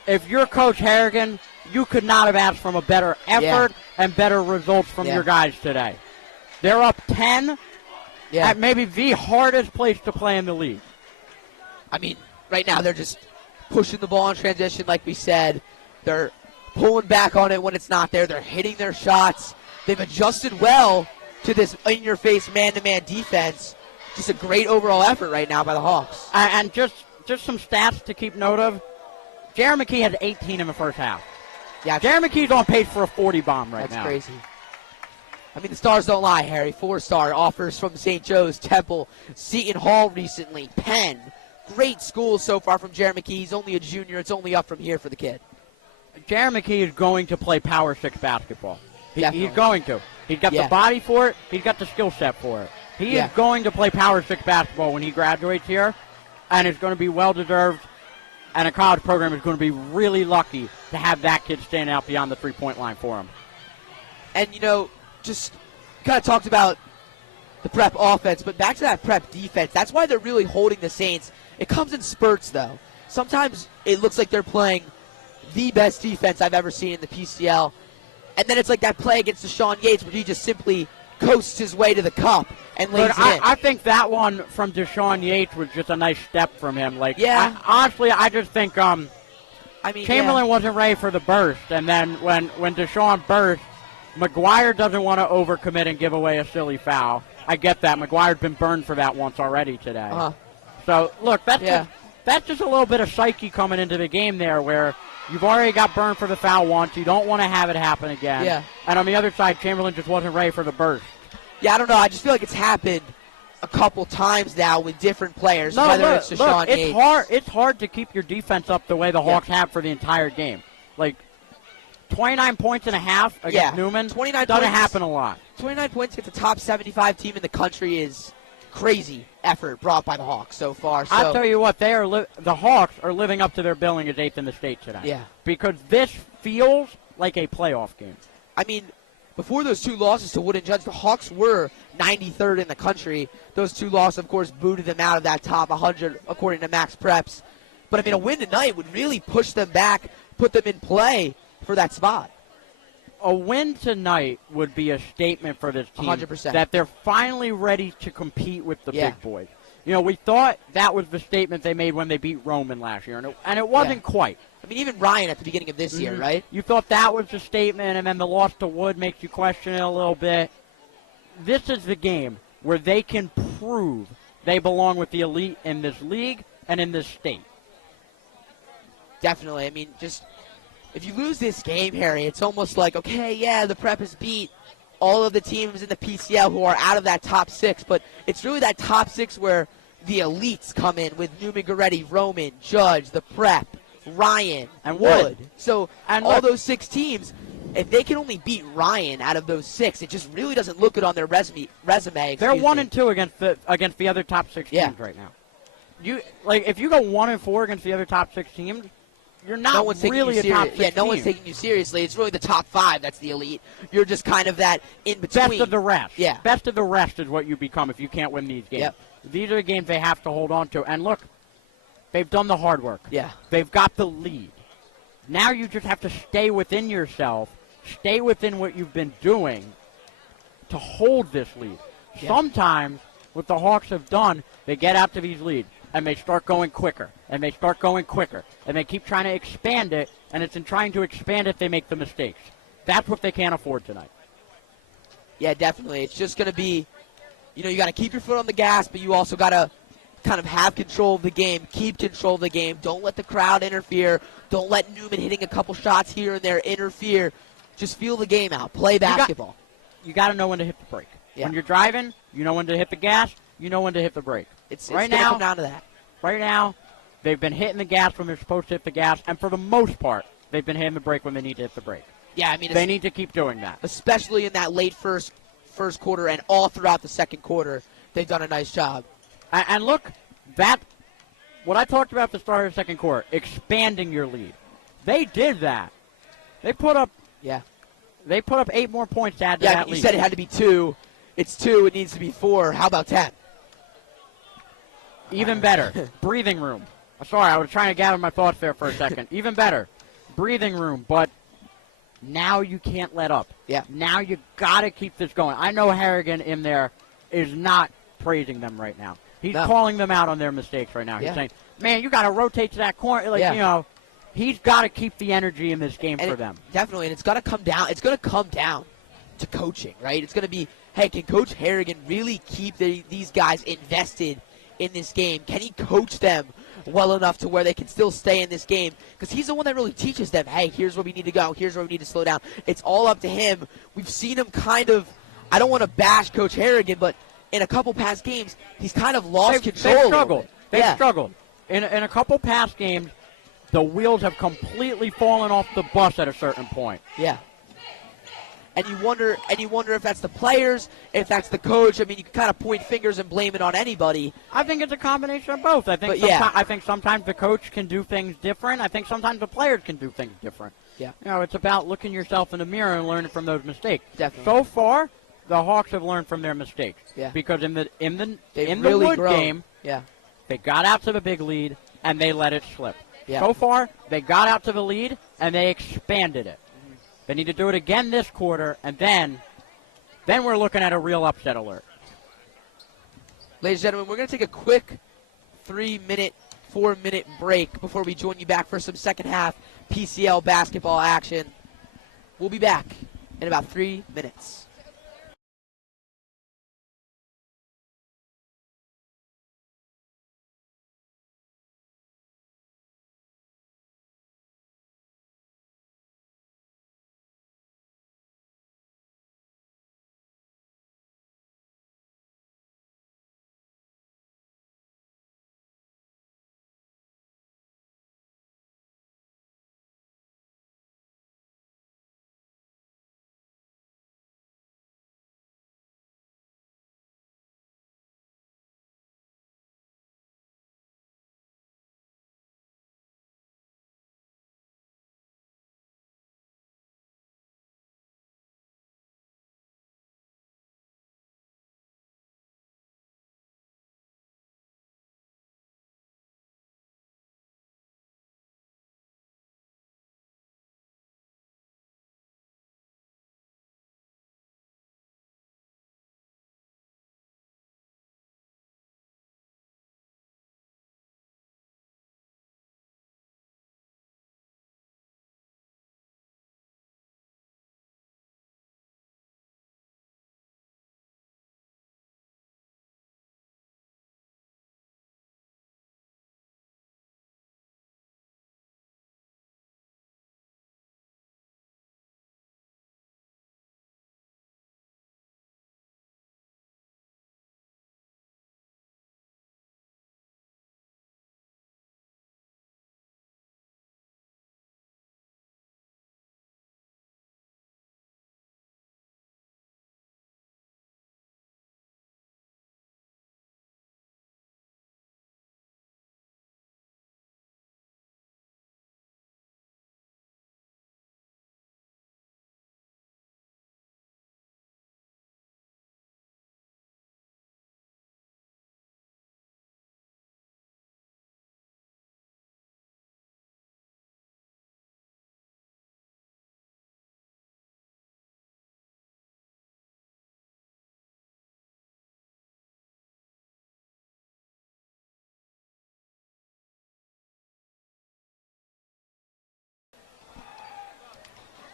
if you're Coach Harrigan, you could not have asked for a better effort and better results from your guys today. They're up 10 at maybe the hardest place to play in the league. I mean, right now they're just pushing the ball in transition like we said. They're pulling back on it when it's not there. They're hitting their shots. They've adjusted well to this in-your-face man-to-man defense. Just a great overall effort right now by the Hawks. And just some stats to keep note of. Jaron McKie had 18 in the first half. Yeah, Jaron McKee's on pace for a 40 bomb right now. That's crazy. I mean, the stars don't lie, Harry. 4-star offers from St. Joe's, Temple, Seton Hall recently, Penn. Great schools so far from Jaron McKie. He's only a junior. It's only up from here for the kid. Jaron McKie is going to play Power 6 basketball. He's going to. He's got the body for it. He's got the skill set for it. He is going to play Power 6 basketball when he graduates here, and it's going to be well-deserved, and a college program is going to be really lucky to have that kid standing out beyond the three-point line for him. And, you know, just kind of talked about the Prep offense, but back to that Prep defense. That's why they're really holding the Saints. It comes in spurts, though. Sometimes it looks like they're playing the best defense I've ever seen in the PCL. And then it's like that play against Deshaun Yates where he just simply coasts his way to the cup and lays it in. I think that one from Deshaun Yates was just a nice step from him. Honestly, I just think Chamberlain wasn't ready for the burst. And then when Deshaun burst, McGuire doesn't want to overcommit and give away a silly foul. I get that. McGuire's been burned for that once already today. So, look, that's just a little bit of psyche coming into the game there where you've already got burned for the foul once. You don't want to have it happen again. Yeah. And on the other side, Chamberlain just wasn't ready for the burst. Yeah, I don't know. I just feel like it's happened a couple times now with different players, whether it's Deshaun Yates. It's hard to keep your defense up the way the Hawks have for the entire game. Like, 29 points and a half against Neumann 29 doesn't points, happen a lot. 29 points against the top 75 team in the country is crazy effort brought by the Hawks so far. So. I'll tell you what, the Hawks are living up to their billing as 8th in the state today. Yeah. Because this feels like a playoff game. I mean, before those 2 losses to Wood and Judge, the Hawks were 93rd in the country. Those 2 losses, of course, booted them out of that top 100, according to Max Preps. But, I mean, a win tonight would really push them back, put them in play for that spot. A win tonight would be a statement for this team 100%. that they're finally ready to compete with the big boys. You know, we thought that was the statement they made when they beat Roman last year, and it wasn't quite. I mean, even Ryan at the beginning of this year, right? You thought that was the statement, and then the loss to Wood makes you question it a little bit. This is the game where they can prove they belong with the elite in this league and in this state. Definitely. I mean, just if you lose this game, Harry, it's almost like, okay, yeah, the Prep has beat all of the teams in the PCL who are out of that top 6, but it's really that top 6 where the elites come in with Neumann-Goretti, Roman, Judge, the Prep, Ryan, and Wood. So all those 6 teams, if they can only beat Ryan out of those 6, it just really doesn't look good on their resume. They're 1-2 against the other top 6 teams right now. If you go 1-4 against the other top 6 teams, you're not really a top 6 team. No one's taking you seriously. It's really the top 5 that's the elite. You're just kind of that in between. Best of the rest. Yeah. Best of the rest is what you become if you can't win these games. Yep. These are the games they have to hold on to. And look, they've done the hard work. Yeah. They've got the lead. Now you just have to stay within yourself, stay within what you've been doing to hold this lead. Yeah. Sometimes what the Hawks have done, they get out to these leads, and they start going quicker, and they start going quicker, and they keep trying to expand it, and it's in trying to expand it they make the mistakes. That's what they can't afford tonight. Yeah, definitely. It's just going to be, you got to keep your foot on the gas, but you also got to kind of have control of the game, keep control of the game. Don't let the crowd interfere. Don't let Newman hitting a couple shots here and there interfere. Just feel the game out. Play basketball. You got to know when to hit the brake. Yeah. When you're driving, you know when to hit the gas, you know when to hit the brake. It's going to come down to that. Right now, they've been hitting the gas when they're supposed to hit the gas, and for the most part, they've been hitting the brake when they need to hit the brake. Yeah, I mean, they need to keep doing that. Especially in that late first quarter and all throughout the second quarter, they've done a nice job. And look, what I talked about at the start of the second quarter, expanding your lead. They did that. They put up 8 more points to add to that lead. Yeah, you said it had to be 2. It's 2. It needs to be 4. How about 10? Even better. Breathing room. Sorry, I was trying to gather my thoughts there for a second. Even better. Breathing room, but now you can't let up. Yeah. Now you got to keep this going. I know Harrigan in there is not praising them right now. He's calling them out on their mistakes right now. He's saying, man, you got to rotate to that corner. He's got to keep the energy in this game for them. Definitely, and it's got to come down. It's going to come down to coaching, right? It's going to be, hey, can Coach Harrigan really keep these guys invested in this game? Can he coach them well enough to where they can still stay in this game? Because he's the one that really teaches them, hey, here's where we need to go. Here's where we need to slow down. It's all up to him. We've seen him kind of, I don't want to bash Coach Harrigan, but in a couple past games, he's kind of lost control. They've struggled. They've struggled. In a couple past games, the wheels have completely fallen off the bus at a certain point. Yeah. And you wonder if that's the players, if that's the coach. I mean, you can kind of point fingers and blame it on anybody. I think it's a combination of both. I think sometimes the coach can do things different. I think sometimes the players can do things different. Yeah. It's about looking yourself in the mirror and learning from those mistakes. Definitely. So far, the Hawks have learned from their mistakes. Yeah. Because in the really Wood grown. game, yeah, they got out to the big lead and they let it slip. Yeah. So far, they got out to the lead and they expanded it. They need to do it again this quarter, and then we're looking at a real upset alert. Ladies and gentlemen, we're going to take a quick 3-minute, 4-minute break before we join you back for some second half PCL basketball action. We'll be back in about 3 minutes.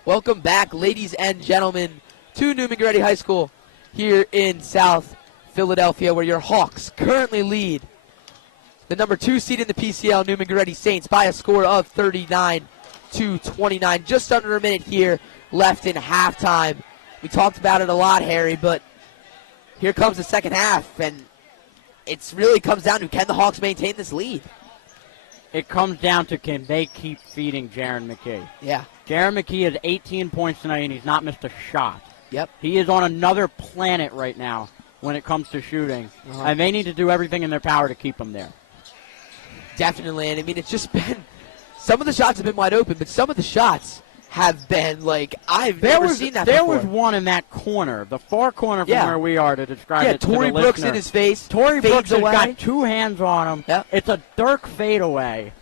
Welcome back, ladies and gentlemen, to Neumann-Goretti High School here in South Philadelphia, where your Hawks currently lead the number 2 seed in the PCL, Neumann-Goretti Saints, by a score of 39-29. Just under a minute here left in halftime. We talked about it a lot, Harry, but here comes the second half, and it really comes down to, can the Hawks maintain this lead? It comes down to, can they keep feeding Jaron McKie? Yeah. Jaron McKie has 18 points tonight, and he's not missed a shot. Yep. He is on another planet right now when it comes to shooting, and they need to do everything in their power to keep him there. Definitely, and I mean, it's just been, some of the shots have been wide open, but some of the shots have been like, I've never seen that there before. Was one in that corner, the far corner from where we are, to describe it to the Torrey listener. Brooks in his face. Torrey Brooks has away. got 2 hands on him. Yep. It's a Dirk fadeaway,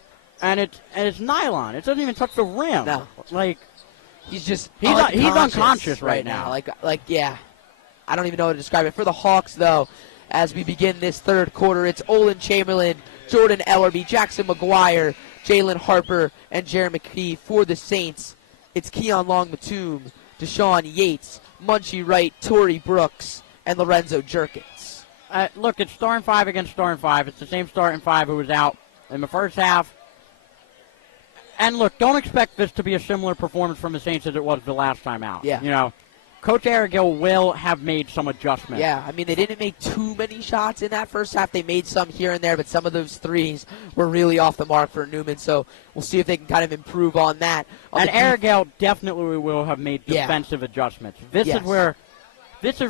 and it's nylon. It doesn't even touch the rim. No. Like, he's unconscious right now. Like, yeah. I don't even know how to describe it. For the Hawks, though, as we begin this third quarter, it's Olin Chamberlain, Jordan Ellerbee, Jackson McGuire, Jalen Harper, and Jaron McKie. For the Saints, it's Keon Long-Matum, Deshaun Yates, Munchie Wright, Torrey Brooks, and Lorenzo Jerkins. Look, it's starting 5 against starting 5. It's the same starting 5 who was out in the first half. And look, don't expect this to be a similar performance from the Saints as it was the last time out. Yeah. You know, Coach Arrigill will have made some adjustments. Yeah, I mean, they didn't make too many shots in that first half. They made some here and there, but some of those threes were really off the mark for Neumann, so we'll see if they can kind of improve on that. And Arrigill definitely will have made defensive adjustments. This is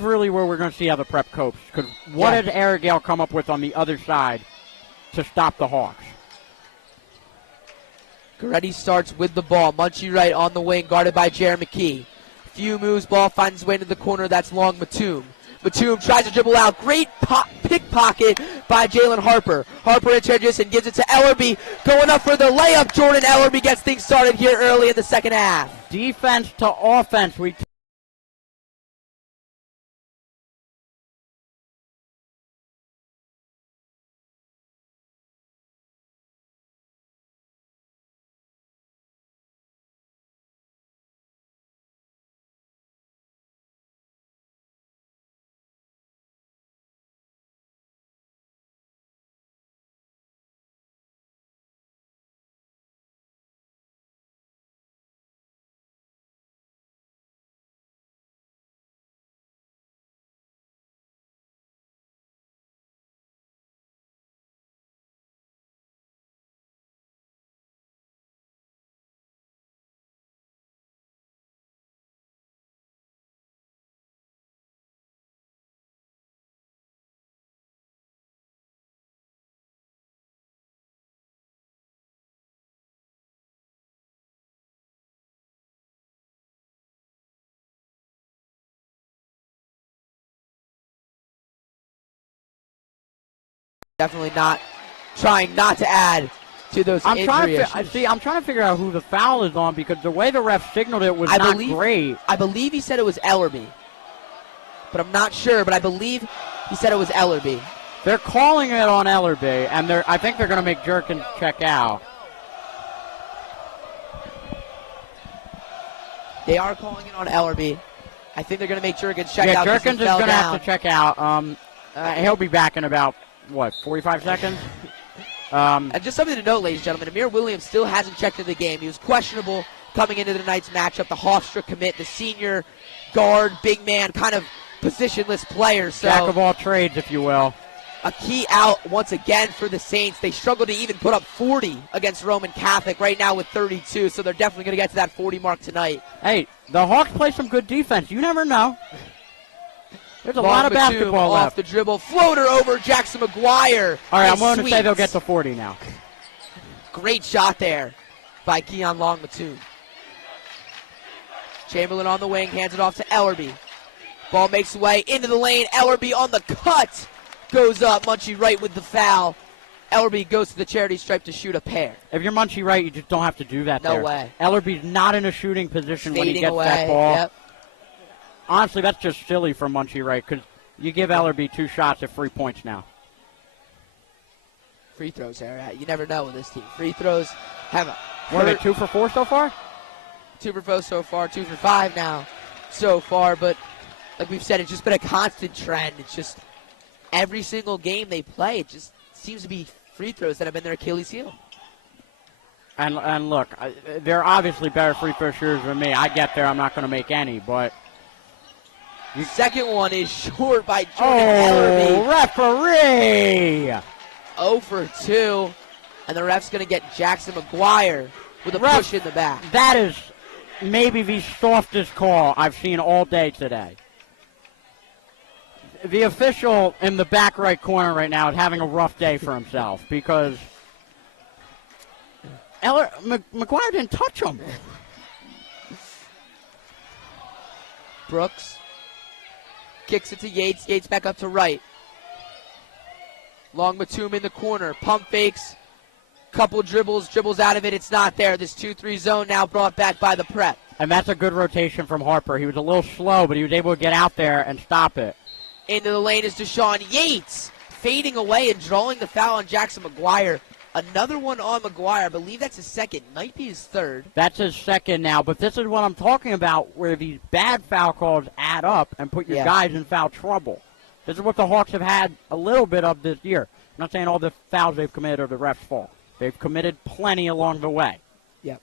really where we're going to see how the prep copes. Because what did Arrigill come up with on the other side to stop the Hawks? Goretti starts with the ball. Munchie Wright on the wing, guarded by Jaron McKie. Few moves, ball finds its way into the corner. That's Long-Matum. Matum tries to dribble out. Great pickpocket by Jalen Harper. Harper in transition gives it to Ellerbee. Going up for the layup. Jordan Ellerbee gets things started here early in the second half. Defense to offense. Definitely trying not to add to those injury issues. I'm trying to figure out who the foul is on, because the way the ref signaled it was not great. I believe he said it was Ellerbee, but I'm not sure. But I believe he said it was Ellerbee. They're calling it on Ellerbee, and I think they're going to make Jerkins check out. They are calling it on Ellerbee. I think they're going to make Jerkins check out. Yeah, Jerkins is going to have to check out. He'll be back in about, 45 seconds? And just something to note, ladies and gentlemen, Amir Williams still hasn't checked into the game. He was questionable coming into the night's matchup. The Hofstra commit, the senior guard, big man, kind of positionless player. So jack of all trades, if you will. A key out once again for the Saints. They struggled to even put up 40 against Roman Catholic right now with 32, so they're definitely going to get to that 40 mark tonight. Hey, the Hawks play some good defense. You never know. There's a lot of basketball off left. The dribble. Floater over Jackson McGuire. All right, I'm willing to say they'll get to 40 now. Great shot there by Keon Long-Matum. Chamberlain on the wing, hands it off to Ellerbee. Ball makes its way into the lane. Ellerbee on the cut. Goes up. Munchie Wright with the foul. Ellerbee goes to the charity stripe to shoot a pair. If you're Munchie Wright, you just don't have to do that there. No way. Ellerbee's not in a shooting position when he gets away. that ball. Yep. Honestly, that's just silly for Munchie Wright, because you give Ellerbee 2 shots at 3 points now. Free throws, Harry. You never know with this team. Free throws have a... What are they, 2 for 4 so far? 2 for 4 so far, 2 for 5 now so far. But like we've said, it's just been a constant trend. It's just every single game they play, it just seems to be free throws that have been their Achilles heel. And look, they're obviously better free throw shooters than me. I get there, I'm not going to make any, but. The second one is short by Jordan Ellerbee. Referee! 0 for 2. And the ref's going to get Jackson McGuire with a push in the back. That is maybe the softest call I've seen all day today. The official in the back right corner right now is having a rough day for himself because McGuire didn't touch him. Brooks kicks it to Yates. Yates back up to Wright. Long Batum in the corner. Pump fakes. Couple dribbles out of it. It's not there. This 2-3 zone now brought back by the prep. And that's a good rotation from Harper. He was a little slow, but he was able to get out there and stop it. Into the lane is Deshaun Yates. Fading away and drawing the foul on Jackson McGuire. Another one on McGuire. I believe that's his second. Might be his third. That's his second now. But this is what I'm talking about, where these bad foul calls add up and put your guys in foul trouble. This is what the Hawks have had a little bit of this year. I'm not saying all the fouls they've committed are the refs' fault. They've committed plenty along the way. Yep.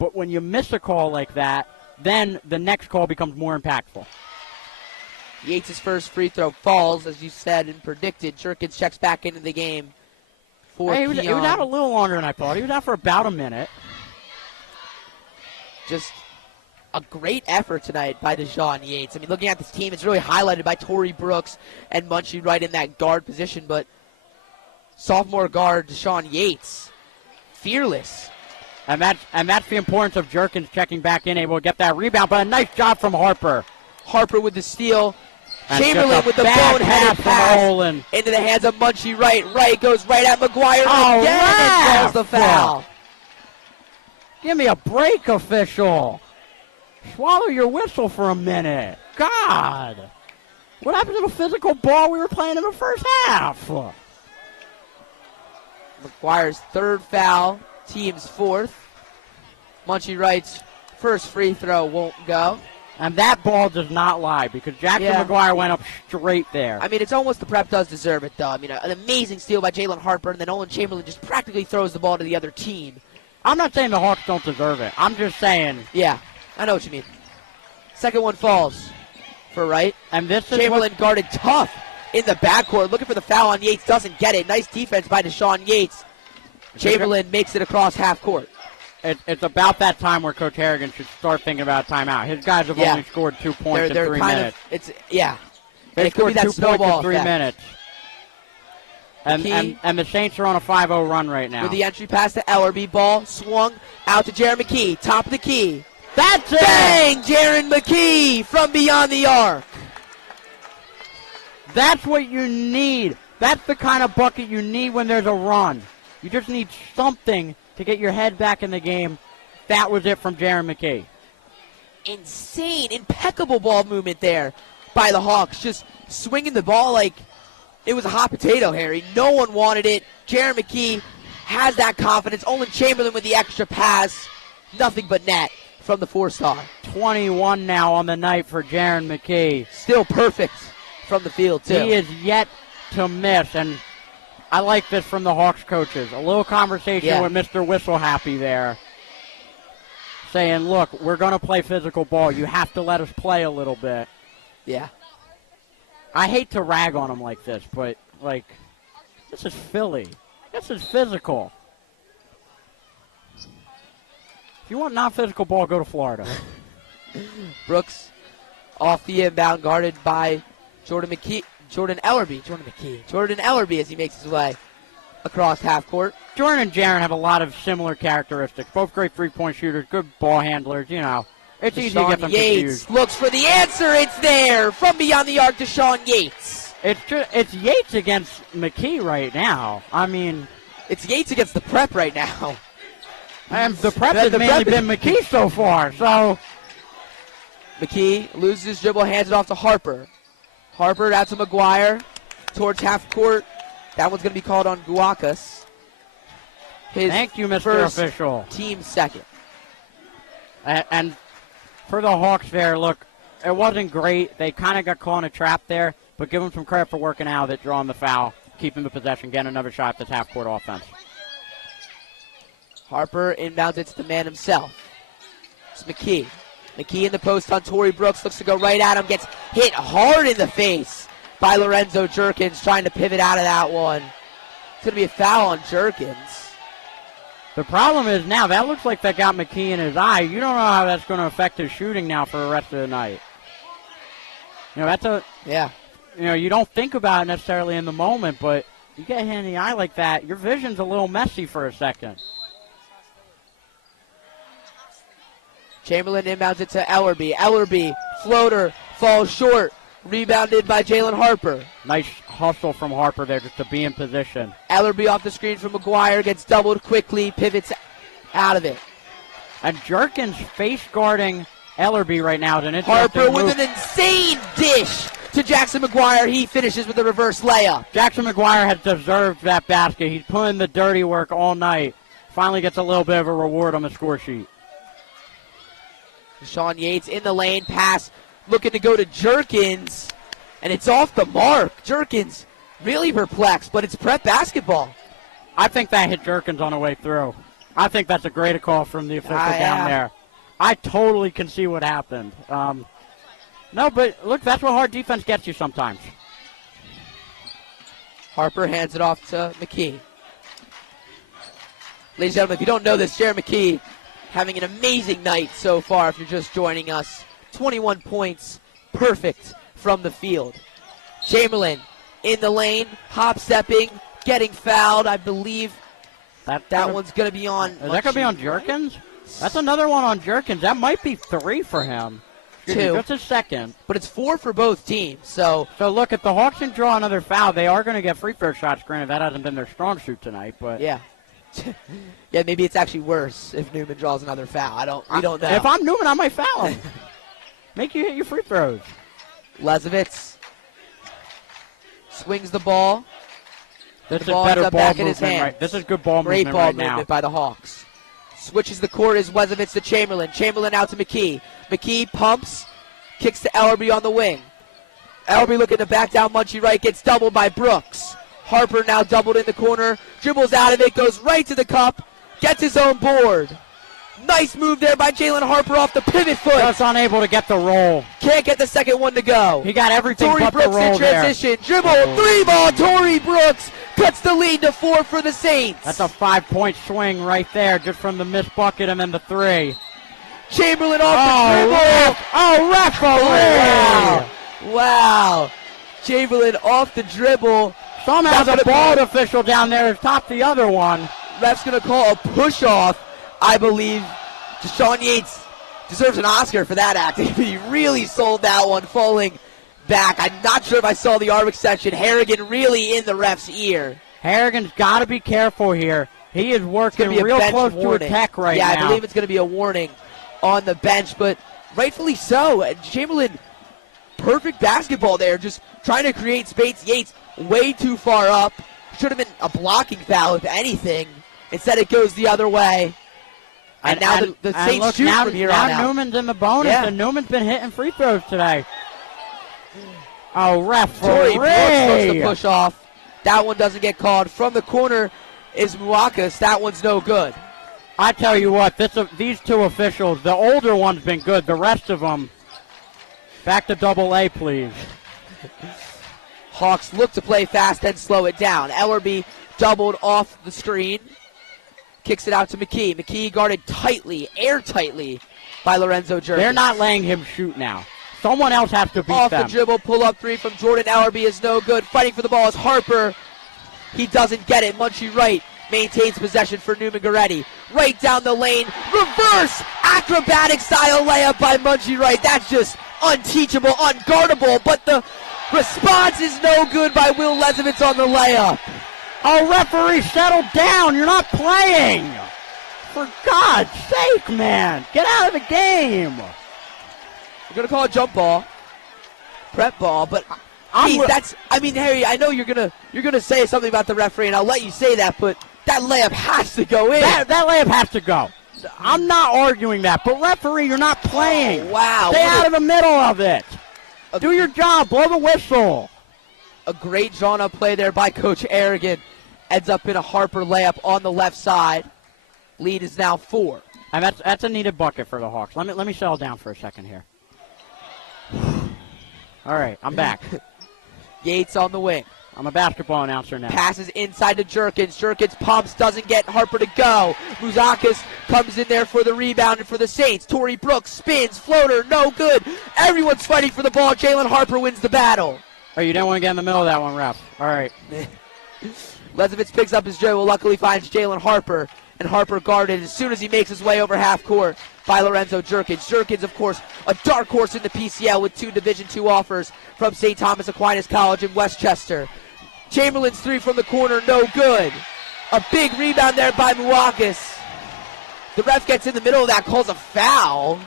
But when you miss a call like that, then the next call becomes more impactful. Yates' first free throw falls, as you said and predicted. Jerkins checks back into the game for he was out a little longer than I thought. He was out for about a minute. Just a great effort tonight by Deshaun Yates. I mean, looking at this team, it's really highlighted by Torrey Brooks and Munchie right in that guard position, but sophomore guard Deshaun Yates, fearless. And that's the importance of Jerkins checking back in, able to get that rebound, but a nice job from Harper. Harper with the steal. And Chamberlain with the boneheaded pass into the hands of Munchie Wright. Wright goes right at McGuire again and calls the foul. Give me a break, official. Swallow your whistle for a minute. God. What happened to the physical ball we were playing in the first half? McGuire's third foul, team's fourth. Munchie Wright's first free throw won't go. And that ball does not lie because Jackson McGuire went up straight there. I mean, it's almost the prep does deserve it, though. I mean, an amazing steal by Jalen Harper, and then Olin Chamberlain just practically throws the ball to the other team. I'm not saying the Hawks don't deserve it. I'm just saying. Yeah, I know what you mean. Second one falls for Wright. And this is Chamberlain guarded tough in the backcourt, looking for the foul on Yates, doesn't get it. Nice defense by Deshaun Yates. Chamberlain makes it across half court. It's about that time where Coach Harrigan should start thinking about a timeout. His guys have only scored 2 points in 3 minutes. And it could be that snowball in 3 minutes. And the Saints are on a 5-0 run right now. With the entry pass to Ellerbee, ball swung out to Jaron McKie, top of the key. That's it! Bang! Jaron McKie from beyond the arc. That's what you need. That's the kind of bucket you need when there's a run. You just need something to get your head back in the game. That was it from Jaron McKie. Insane, impeccable ball movement there by the Hawks. Just swinging the ball like it was a hot potato, Harry. No one wanted it. Jaron McKie has that confidence. Olin Chamberlain with the extra pass. Nothing but net from the 4-star. 21 now on the night for Jaron McKie. Still perfect from the field, too. He is yet to miss, and I like this from the Hawks coaches. A little conversation with Mr. Whistle Happy there, saying, look, we're going to play physical ball. You have to let us play a little bit. Yeah. I hate to rag on him like this, but, this is Philly. This is physical. If you want non-physical ball, go to Florida. Brooks off the inbound, guarded by Jordan Ellerbee as he makes his way across half court. Jordan and Jaron have a lot of similar characteristics. Both great three-point shooters, good ball handlers, It's easy to get them confused. Looks for the answer. It's there from beyond the arc. Deshaun Yates. It's Yates against McKie right now. I mean, it's Yates against the prep right now. And the prep has mainly been McKie so far. So McKie loses his dribble, hands it off to Harper. Harper out to McGuire towards half court. That one's going to be called on Guakas. Thank you, Mr. Official. Team second. And for the Hawks there, look, it wasn't great. They kind of got caught in a trap there, but give them some credit for working out of it, drawing the foul, keeping the possession, getting another shot at this half-court offense. Harper inbounds it to the man himself. It's McKie. McKie in the post on Torrey Brooks, looks to go right at him, gets hit hard in the face by Lorenzo Jerkins, trying to pivot out of that one. It's going to be a foul on Jerkins. The problem is now, that looks like that got McKie in his eye. You don't know how that's going to affect his shooting now for the rest of the night. You know, that's a... Yeah. You know, you don't think about it necessarily in the moment, but you get hit in the eye like that, your vision's a little messy for a second. Chamberlain inbounds it to Ellerbee. Ellerbee, floater, falls short. Rebounded by Jalen Harper. Nice hustle from Harper there just to be in position. Ellerbee off the screen from McGuire, gets doubled quickly, pivots out of it. And Jerkins face guarding Ellerbee right now is an interesting Harper move. with an insane dish to Jackson McGuire. He finishes with a reverse layup. Jackson McGuire has deserved that basket. He's put in the dirty work all night. Finally gets a little bit of a reward on the score sheet. Deshaun Yates in the lane, pass looking to go to Jerkins, and it's off the mark. Jerkins really perplexed, but it's prep basketball. I think that hit Jerkins on the way through. I think that's a great call from the official down there. I totally can see what happened. No, but look, that's what hard defense gets you sometimes. Harper hands it off to McKie. Ladies and gentlemen, if you don't know this, Jaron McKie having an amazing night so far if you're just joining us. 21 points, perfect from the field. Chamberlain in the lane, hop-stepping, getting fouled. I believe that one's going to be on. Is that going to be on Jerkins? That's another one on Jerkins. That might be 3 for him. 2. That's his second. But it's 4 for both teams. So look, if the Hawks can draw another foul, they are going to get free throw shots. Granted, that hasn't been their strong suit tonight. But yeah. Yeah, maybe it's actually worse if Neumann draws another foul. We don't know. If I'm Neumann, I might foul him. Make you hit your free throws. Lezovitz swings the ball. This is ball better ends up ball back in movement. his hands. Right. This is good ball Great movement ball right movement now. by the Hawks. Switches the court is Lezovitz to Chamberlain. Chamberlain out to McKie. McKie pumps, kicks to Ellerbee on the wing. Ellerbee looking to back down. Munchie Wright gets doubled by Brooks. Harper now doubled in the corner. Dribbles out of it, goes right to the cup, gets his own board. Nice move there by Jalen Harper off the pivot foot. Just unable to get the roll. Can't get the second one to go. He got everything Torrey but Brooks the roll in transition. there. Dribble, 3-ball. Torrey Brooks cuts the lead to 4 for the Saints. That's a 5-point swing right there, just from the missed bucket and then the 3. Chamberlain off the dribble. Referee! Wow. Chamberlain off the dribble. Somehow the ball official down there has topped the other one. Ref's going to call a push-off, I believe. Deshaun Yates deserves an Oscar for that act. He really sold that one, falling back. I'm not sure if I saw the arm extension. Harrigan really in the ref's ear. Harrigan's got to be careful here. He is working real close to a tech right now. Yeah, I believe it's going to be a warning on the bench, but rightfully so. Chamberlain, perfect basketball there, just trying to create space. Yates way too far up. Should have been a blocking foul, if anything. Instead, it goes the other way. And now the Saints shoot from here on out. Now Newman's in the bonus, and Newman's been hitting free throws today. Oh, referee! Torrey Brooks looks to push off. That one doesn't get called. From the corner is Muakas. That one's no good. I tell you what, these two officials, the older one's been good. The rest of them, back to AA, please. Hawks look to play fast and slow it down. Ellerbee doubled off the screen. Kicks it out to McKie. McKie guarded tightly, airtightly by Lorenzo Jerkins. They're not letting him shoot now. Someone else has to beat off them. Off the dribble, pull-up 3 from Jordan Ellerbee is no good. Fighting for the ball is Harper. He doesn't get it. Munchie Wright maintains possession for Neumann-Goretti. Right down the lane. Reverse acrobatic style layup by Munchie Wright. That's just unteachable, unguardable, but the response is no good by Will Lezovitz on the layup. Oh, referee, settle down. You're not playing. For God's sake, man. Get out of the game. We're going to call a jump ball. Prep ball, but Harry, I know you're gonna say something about the referee, and I'll let you say that, but that layup has to go in. That layup has to go. I'm not arguing that, but referee, you're not playing. Oh, wow. Stay out of the middle of it. Do your job. Blow the whistle. A great drawn-up play there by Coach Aragon. Ends up in a Harper layup on the left side. Lead is now 4. And that's a needed bucket for the Hawks. Let me settle down for a second here. All right, I'm back. Yates on the wing. I'm a basketball announcer now. Passes inside to Jerkins. Jerkins pumps, doesn't get Harper to go. Mouzakis comes in there for the rebound and for the Saints. Torrey Brooks spins, floater, no good. Everyone's fighting for the ball. Jalen Harper wins the battle. Oh, you didn't want to get in the middle of that one, ref. All right. Lezovich picks up his dribble, luckily finds Jalen Harper, and Harper guarded as soon as he makes his way over half court by Lorenzo Jerkins. Jerkins, of course, a dark horse in the PCL with 2 Division II offers from St. Thomas Aquinas College in Westchester. Chamberlain's 3 from the corner, no good. A big rebound there by Muakis. The ref gets in the middle of that, calls a foul.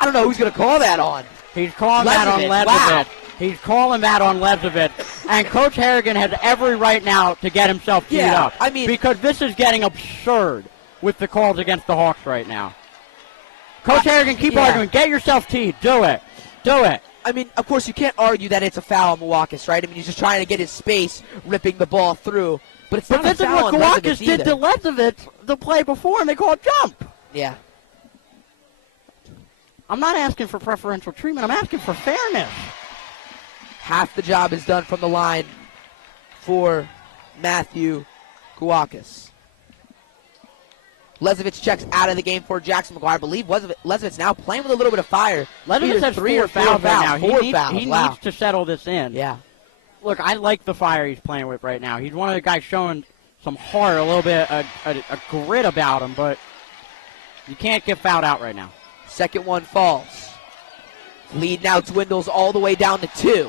I don't know who's going to call that on. He's calling that on Lezovich. Wow. He's calling that on Lezovich. And Coach Harrigan has every right now to get himself teed up. I mean, because this is getting absurd with the calls against the Hawks right now. Coach Harrigan, keep arguing. Get yourself teed. Do it. Do it. I mean, of course, you can't argue that it's a foul on Muakis, right? I mean, he's just trying to get his space, ripping the ball through. But it's not a foul on Lezovich either. This is what Muakis did to Lezovich the play before, and they called jump. Yeah. I'm not asking for preferential treatment. I'm asking for fairness. Half the job is done from the line for Matthew Kouakis. Lezovich checks out of the game for Jackson McGuire. I believe Lezovich now playing with a little bit of fire. Lezovich has 3 or 4 fouls right now. He needs to settle this in. Yeah. Look, I like the fire he's playing with right now. He's one of the guys showing some heart, a little bit, a grit about him, but you can't get fouled out right now. Second one falls. Lead now dwindles all the way down to 2.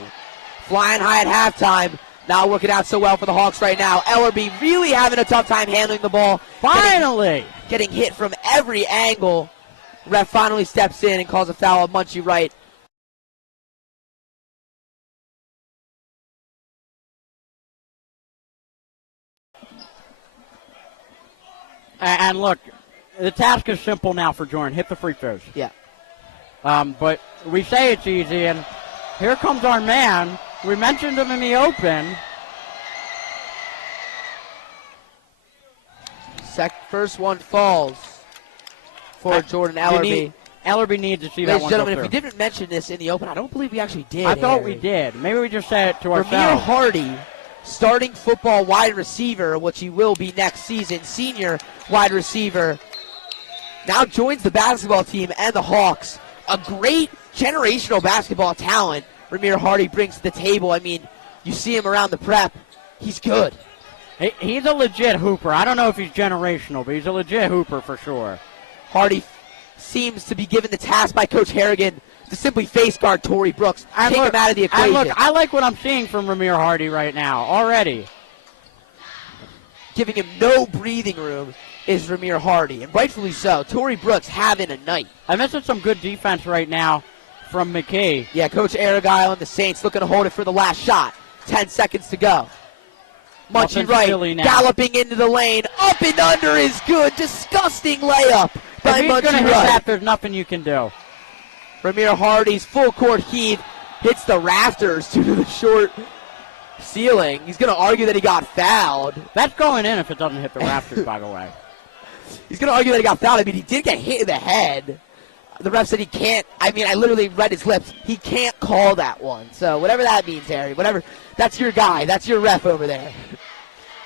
Flying high at halftime. Not working out so well for the Hawks right now. Ellerbee really having a tough time handling the ball. Finally! Getting hit from every angle. Ref finally steps in and calls a foul on Munchie Wright. And look, the task is simple now for Jordan. Hit the free throws. Yeah. But we say it's easy, and here comes our man. We mentioned him in the open. First one falls for Jordan Ellerbee. Ellerbee needs to see that one. Ladies and gentlemen, if we didn't mention this in the open, I don't believe we actually did. I thought we did. Maybe we just said it to ourselves. Ramir Hardy, starting football wide receiver, which he will be next season, senior wide receiver, now joins the basketball team and the Hawks. A great generational basketball talent Ramir Hardy brings to the table. I mean, you see him around the prep. He's good. He's a legit hooper. I don't know if he's generational, but he's a legit hooper for sure. Hardy seems to be given the task by Coach Harrigan to simply face guard Torrey Brooks, take him out of the equation. Look, I like what I'm seeing from Ramir Hardy right now already. Giving him no breathing room is Ramir Hardy, and rightfully so. Torrey Brooks having a night. I'm missing some good defense right now from McKie. Yeah, Coach Aragile and the Saints looking to hold it for the last shot. 10 seconds to go. Munchie Wright galloping into the lane. Up and under is good. Disgusting layup by Munchie Wright. If he's going to hit that, there's nothing you can do. Ramir Hardy's full court heave hits the rafters due to the short ceiling. He's going to argue that he got fouled. That's going in if it doesn't hit the rafters, by the way. He's going to argue that he got fouled. I mean, he did get hit in the head. The ref said he can't. I mean, I literally read his lips. He can't call that one. So whatever that means, Harry, whatever. That's your guy. That's your ref over there.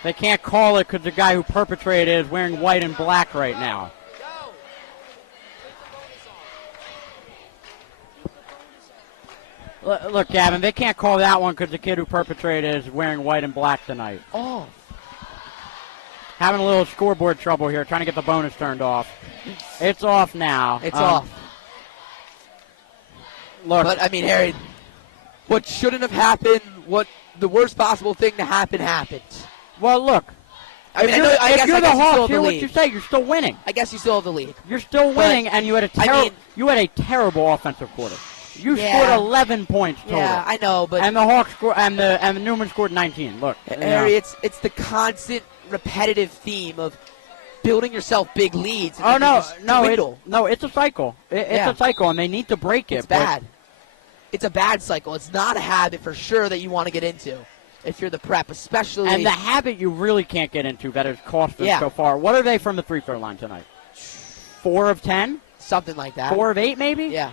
They can't call it because the guy who perpetrated it is wearing white and black right now. Look, Gavin, they can't call that one because the kid who perpetrated it is wearing white and black tonight. Oh. Having a little scoreboard trouble here, trying to get the bonus turned off. It's off now. It's off. Look. But, I mean, Harry, what shouldn't have happened, what the worst possible thing to happen happened. Well, look. I mean, if you're the Hawks, hear what you say. You're still winning. I guess you still have the lead. You're still winning, and you had a terrible offensive quarter. You scored 11 points total. Yeah, I know, but and the Hawks and Newman scored 19. Look, Harry, it's the constant repetitive theme of building yourself big leads. Oh, no, it's a cycle. It's a cycle, and they need to break it. It's bad. It's a bad cycle. It's not a habit for sure that you want to get into if you're the prep, especially. And the habit you really can't get into that has cost them so far. What are they from the free-throw line tonight? 4 of 10? Something like that. 4 of 8, maybe? Yeah.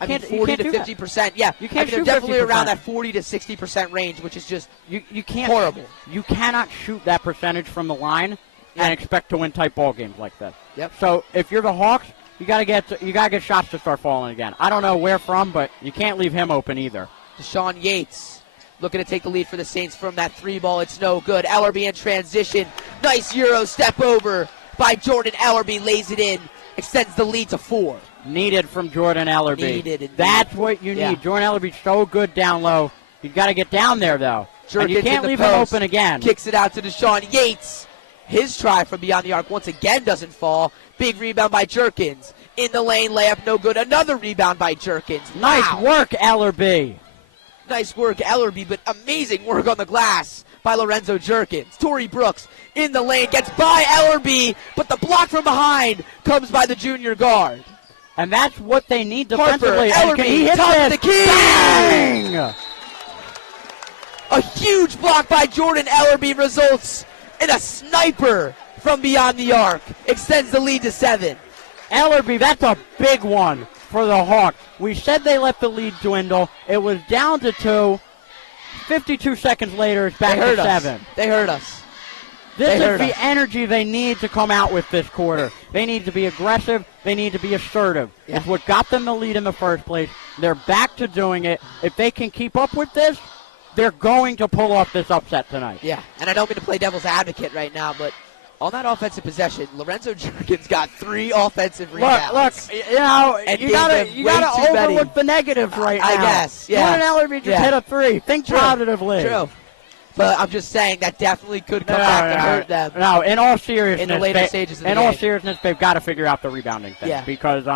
I mean, 40 to 50%. Yeah, you can't shoot definitely 50%. around that 40 to 60% range, which is just you can't horrible. You cannot shoot that percentage from the line and expect to win tight ball games like that. Yep. So if you're the Hawks, you gotta get shots to start falling again. I don't know where from, but you can't leave him open either. Deshaun Yates looking to take the lead for the Saints from that 3 ball. It's no good. Ellerbee in transition. Nice Euro step over by Jordan Ellerbee. Lays it in. Extends the lead to 4. Needed from Jordan Ellerbee. Needed. That's what you need. Yeah. Jordan Ellerbee's so good down low. You got to get down there, though. And you can't leave him open again. Kicks it out to Deshaun Yates. His try from beyond the arc once again doesn't fall. Big rebound by Jerkins. In the lane, layup no good. Another rebound by Jerkins. Nice work, Ellerbee. Nice work, Ellerbee, but amazing work on the glass by Lorenzo Jerkins. Torrey Brooks in the lane, gets by Ellerbee, but the block from behind comes by the junior guard. And that's what they need defensively. Harper, Ellerbee, top of the key. Bang! A huge block by Jordan Ellerbee results in a sniper from beyond the arc. Extends the lead to 7. Ellerbee, that's a big one for the Hawks. We said they let the lead dwindle. It was down to 2. 52 seconds later, it's back to 7. They hurt us. This is the energy they need to come out with this quarter. They need to be aggressive. They need to be assertive. Yeah. It's what got them the lead in the first place. They're back to doing it. If they can keep up with this, they're going to pull off this upset tonight. Yeah, and I don't mean to play devil's advocate right now, but on that offensive possession, Lorenzo Jerkins got 3 offensive rebounds. Look, you gotta overlook the negatives right now. I guess, yeah. Jordan Ellerbee just hit a 3. Think positively. True. But I'm just saying that definitely could come back to hurt them. No, in all seriousness, in the later stages of the game. In all seriousness, they've got to figure out the rebounding thing. Yeah. Because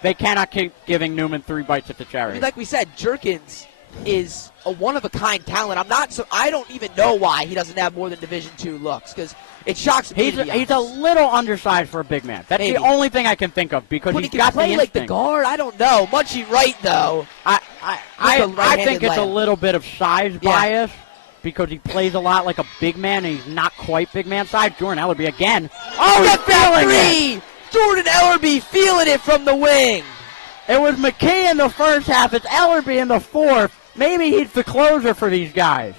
they cannot keep giving Neumann 3 bites at the cherry. I mean, like we said, Jerkins is a one-of-a-kind talent. I don't even know why he doesn't have more than Division II looks, because it shocks me. He's a little undersized for a big man. That's the only thing I can think of, because he's got the instinct. Like the guard, I don't know. Munchie Wright, though. I think it's a little bit of size bias, because he plays a lot like a big man, and he's not quite big man size. Jordan Ellerbee again. Oh, he's feeling it! Jordan Ellerbee feeling it from the wing. It was McKie in the first half. It's Ellerbee in the fourth. Maybe he's the closer for these guys.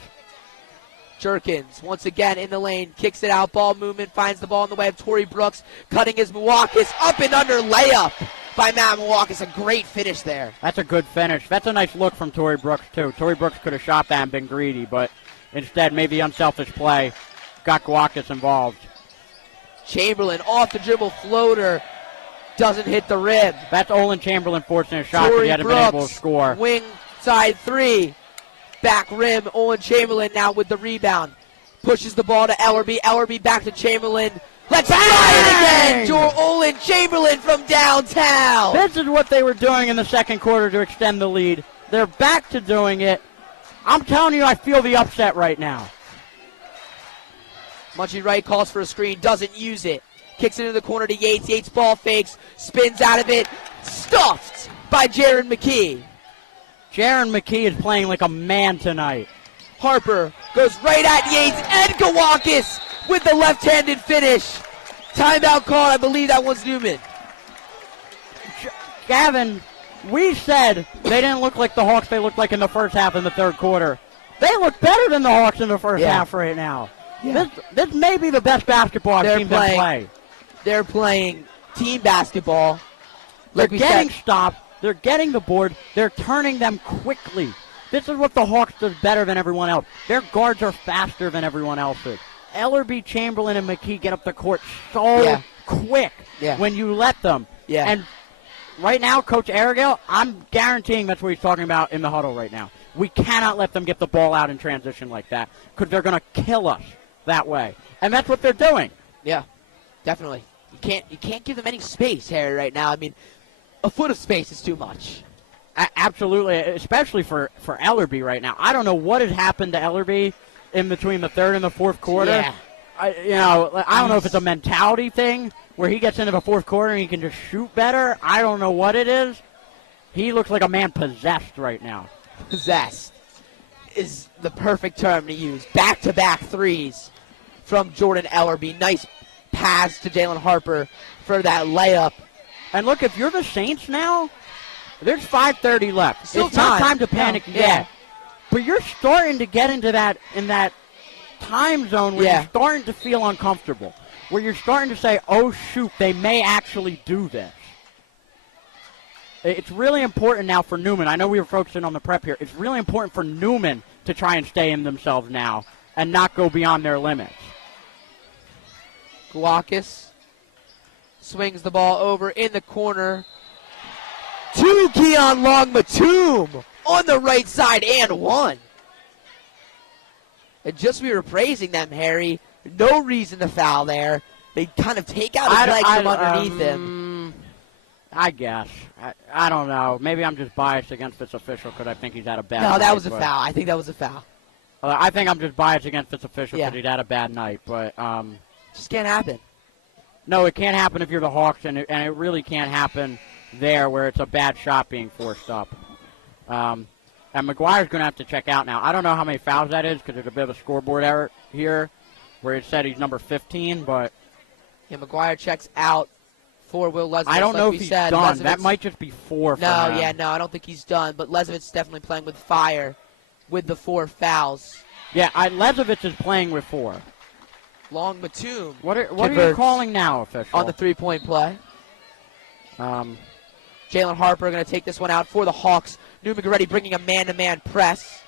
Jerkins, once again in the lane, kicks it out. Ball movement, finds the ball in the way of Torrey Brooks, cutting his Milwaukee's up and under layup by Matt Milwaukee's. A great finish there. That's a good finish. That's a nice look from Torrey Brooks, too. Torrey Brooks could have shot that and been greedy, but instead, maybe unselfish play, got Guakis involved. Chamberlain off the dribble floater, doesn't hit the rim. That's Olin Chamberlain forcing a shot, but he hadn't been able to score. Wing side 3, back rim. Olin Chamberlain now with the rebound, pushes the ball to Ellerbee. Ellerbee back to Chamberlain. Let's try it again. Olin Chamberlain from downtown. This is what they were doing in the second quarter to extend the lead. They're back to doing it. I'm telling you, I feel the upset right now. Munchie Wright calls for a screen, doesn't use it. Kicks it into the corner to Yates. Yates ball fakes, spins out of it. Stuffed by Jaron McKie. Jaron McKie is playing like a man tonight. Harper goes right at Yates and Guakis with the left-handed finish. Timeout call, I believe that was Neumann. Gavin, we said they didn't look like the Hawks they looked like in the first half in the third quarter. They look better than the Hawks in the first half right now. Yeah. This may be the best basketball I've seen them play. They're playing team basketball. They're getting stopped. They're getting the board. They're turning them quickly. This is what the Hawks do better than everyone else. Their guards are faster than everyone else's. Ellerbee, Chamberlain, and McKie get up the court so quick when you let them. Yeah. And right now, Coach Arragale, I'm guaranteeing that's what he's talking about in the huddle right now. We cannot let them get the ball out in transition like that, because they're going to kill us that way. And that's what they're doing. Yeah, definitely. You can't give them any space, Harry, right now. I mean, a foot of space is too much. Absolutely, especially for Ellerbee right now. I don't know what has happened to Ellerbee in between the third and the fourth quarter. I don't know if it's a mentality thing where he gets into the fourth quarter and he can just shoot better. I don't know what it is. He looks like a man possessed right now. Possessed is the perfect term to use. Back-to-back threes from Jordan Ellerbee. Nice pass to Jalen Harper for that layup. And look, if you're the Saints now, there's 5:30 left. Still it's not time to No. panic yet. But you're starting to get into that time zone where you're starting to feel uncomfortable, where you're starting to say, oh, shoot, they may actually do this. It's really important now for Neumann. I know we were focusing on the prep here. It's really important for Neumann to try and stay in themselves now and not go beyond their limits. Guakis swings the ball over in the corner to Keon Longmatum on the right side and one. And just we were praising them, Harry. No reason to foul there. They kind of take out his legs from underneath him. I guess. I don't know. Maybe I'm just biased against this official because I think he's had a bad night. No, that was a foul. I think that was a foul. I think I'm just biased against this official because he's had a bad night. But just can't happen. No, it can't happen if you're the Hawks, and it really can't happen there where it's a bad shot being forced up. And McGuire's going to have to check out now. I don't know how many fouls that is because there's a bit of a scoreboard error here where it said he's number 15, but... Yeah, McGuire checks out for Will Lesovitz. I don't know if he's done. That might just be 4 for him. No, I don't think he's done, but Lesovitz definitely playing with fire with the 4 fouls. Yeah, Lesovitz is playing with 4. Longmatum. What are you calling now, official? On the 3-point play. Jalen Harper going to take this one out for the Hawks. Neumann-Goretti bringing a man-to-man press.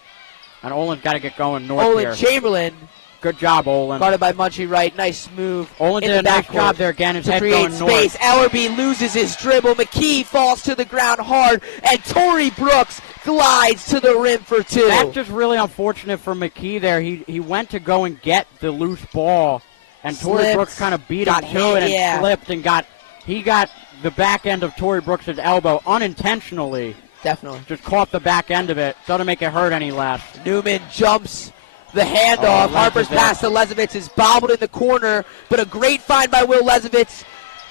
And Olin's got to get going north here. Olin Chamberlain. Good job, Olin. Guarded by Munchie-Wright. Nice move. Olin did a nice job there again. His head going north. To create space. Ellerbee loses his dribble. McKie falls to the ground hard. And Torrey Brooks glides to the rim for 2. That's just really unfortunate for McKie there. He went to go and get the loose ball. And Torrey Brooks kind of beat him to it and slipped and got the back end of Torrey Brooks' elbow unintentionally. Definitely. Just caught the back end of it. Doesn't make it hurt any less. Newman jumps the handoff. Harper's pass to Lesovitz is bobbled in the corner, but a great find by Will Lesovitz.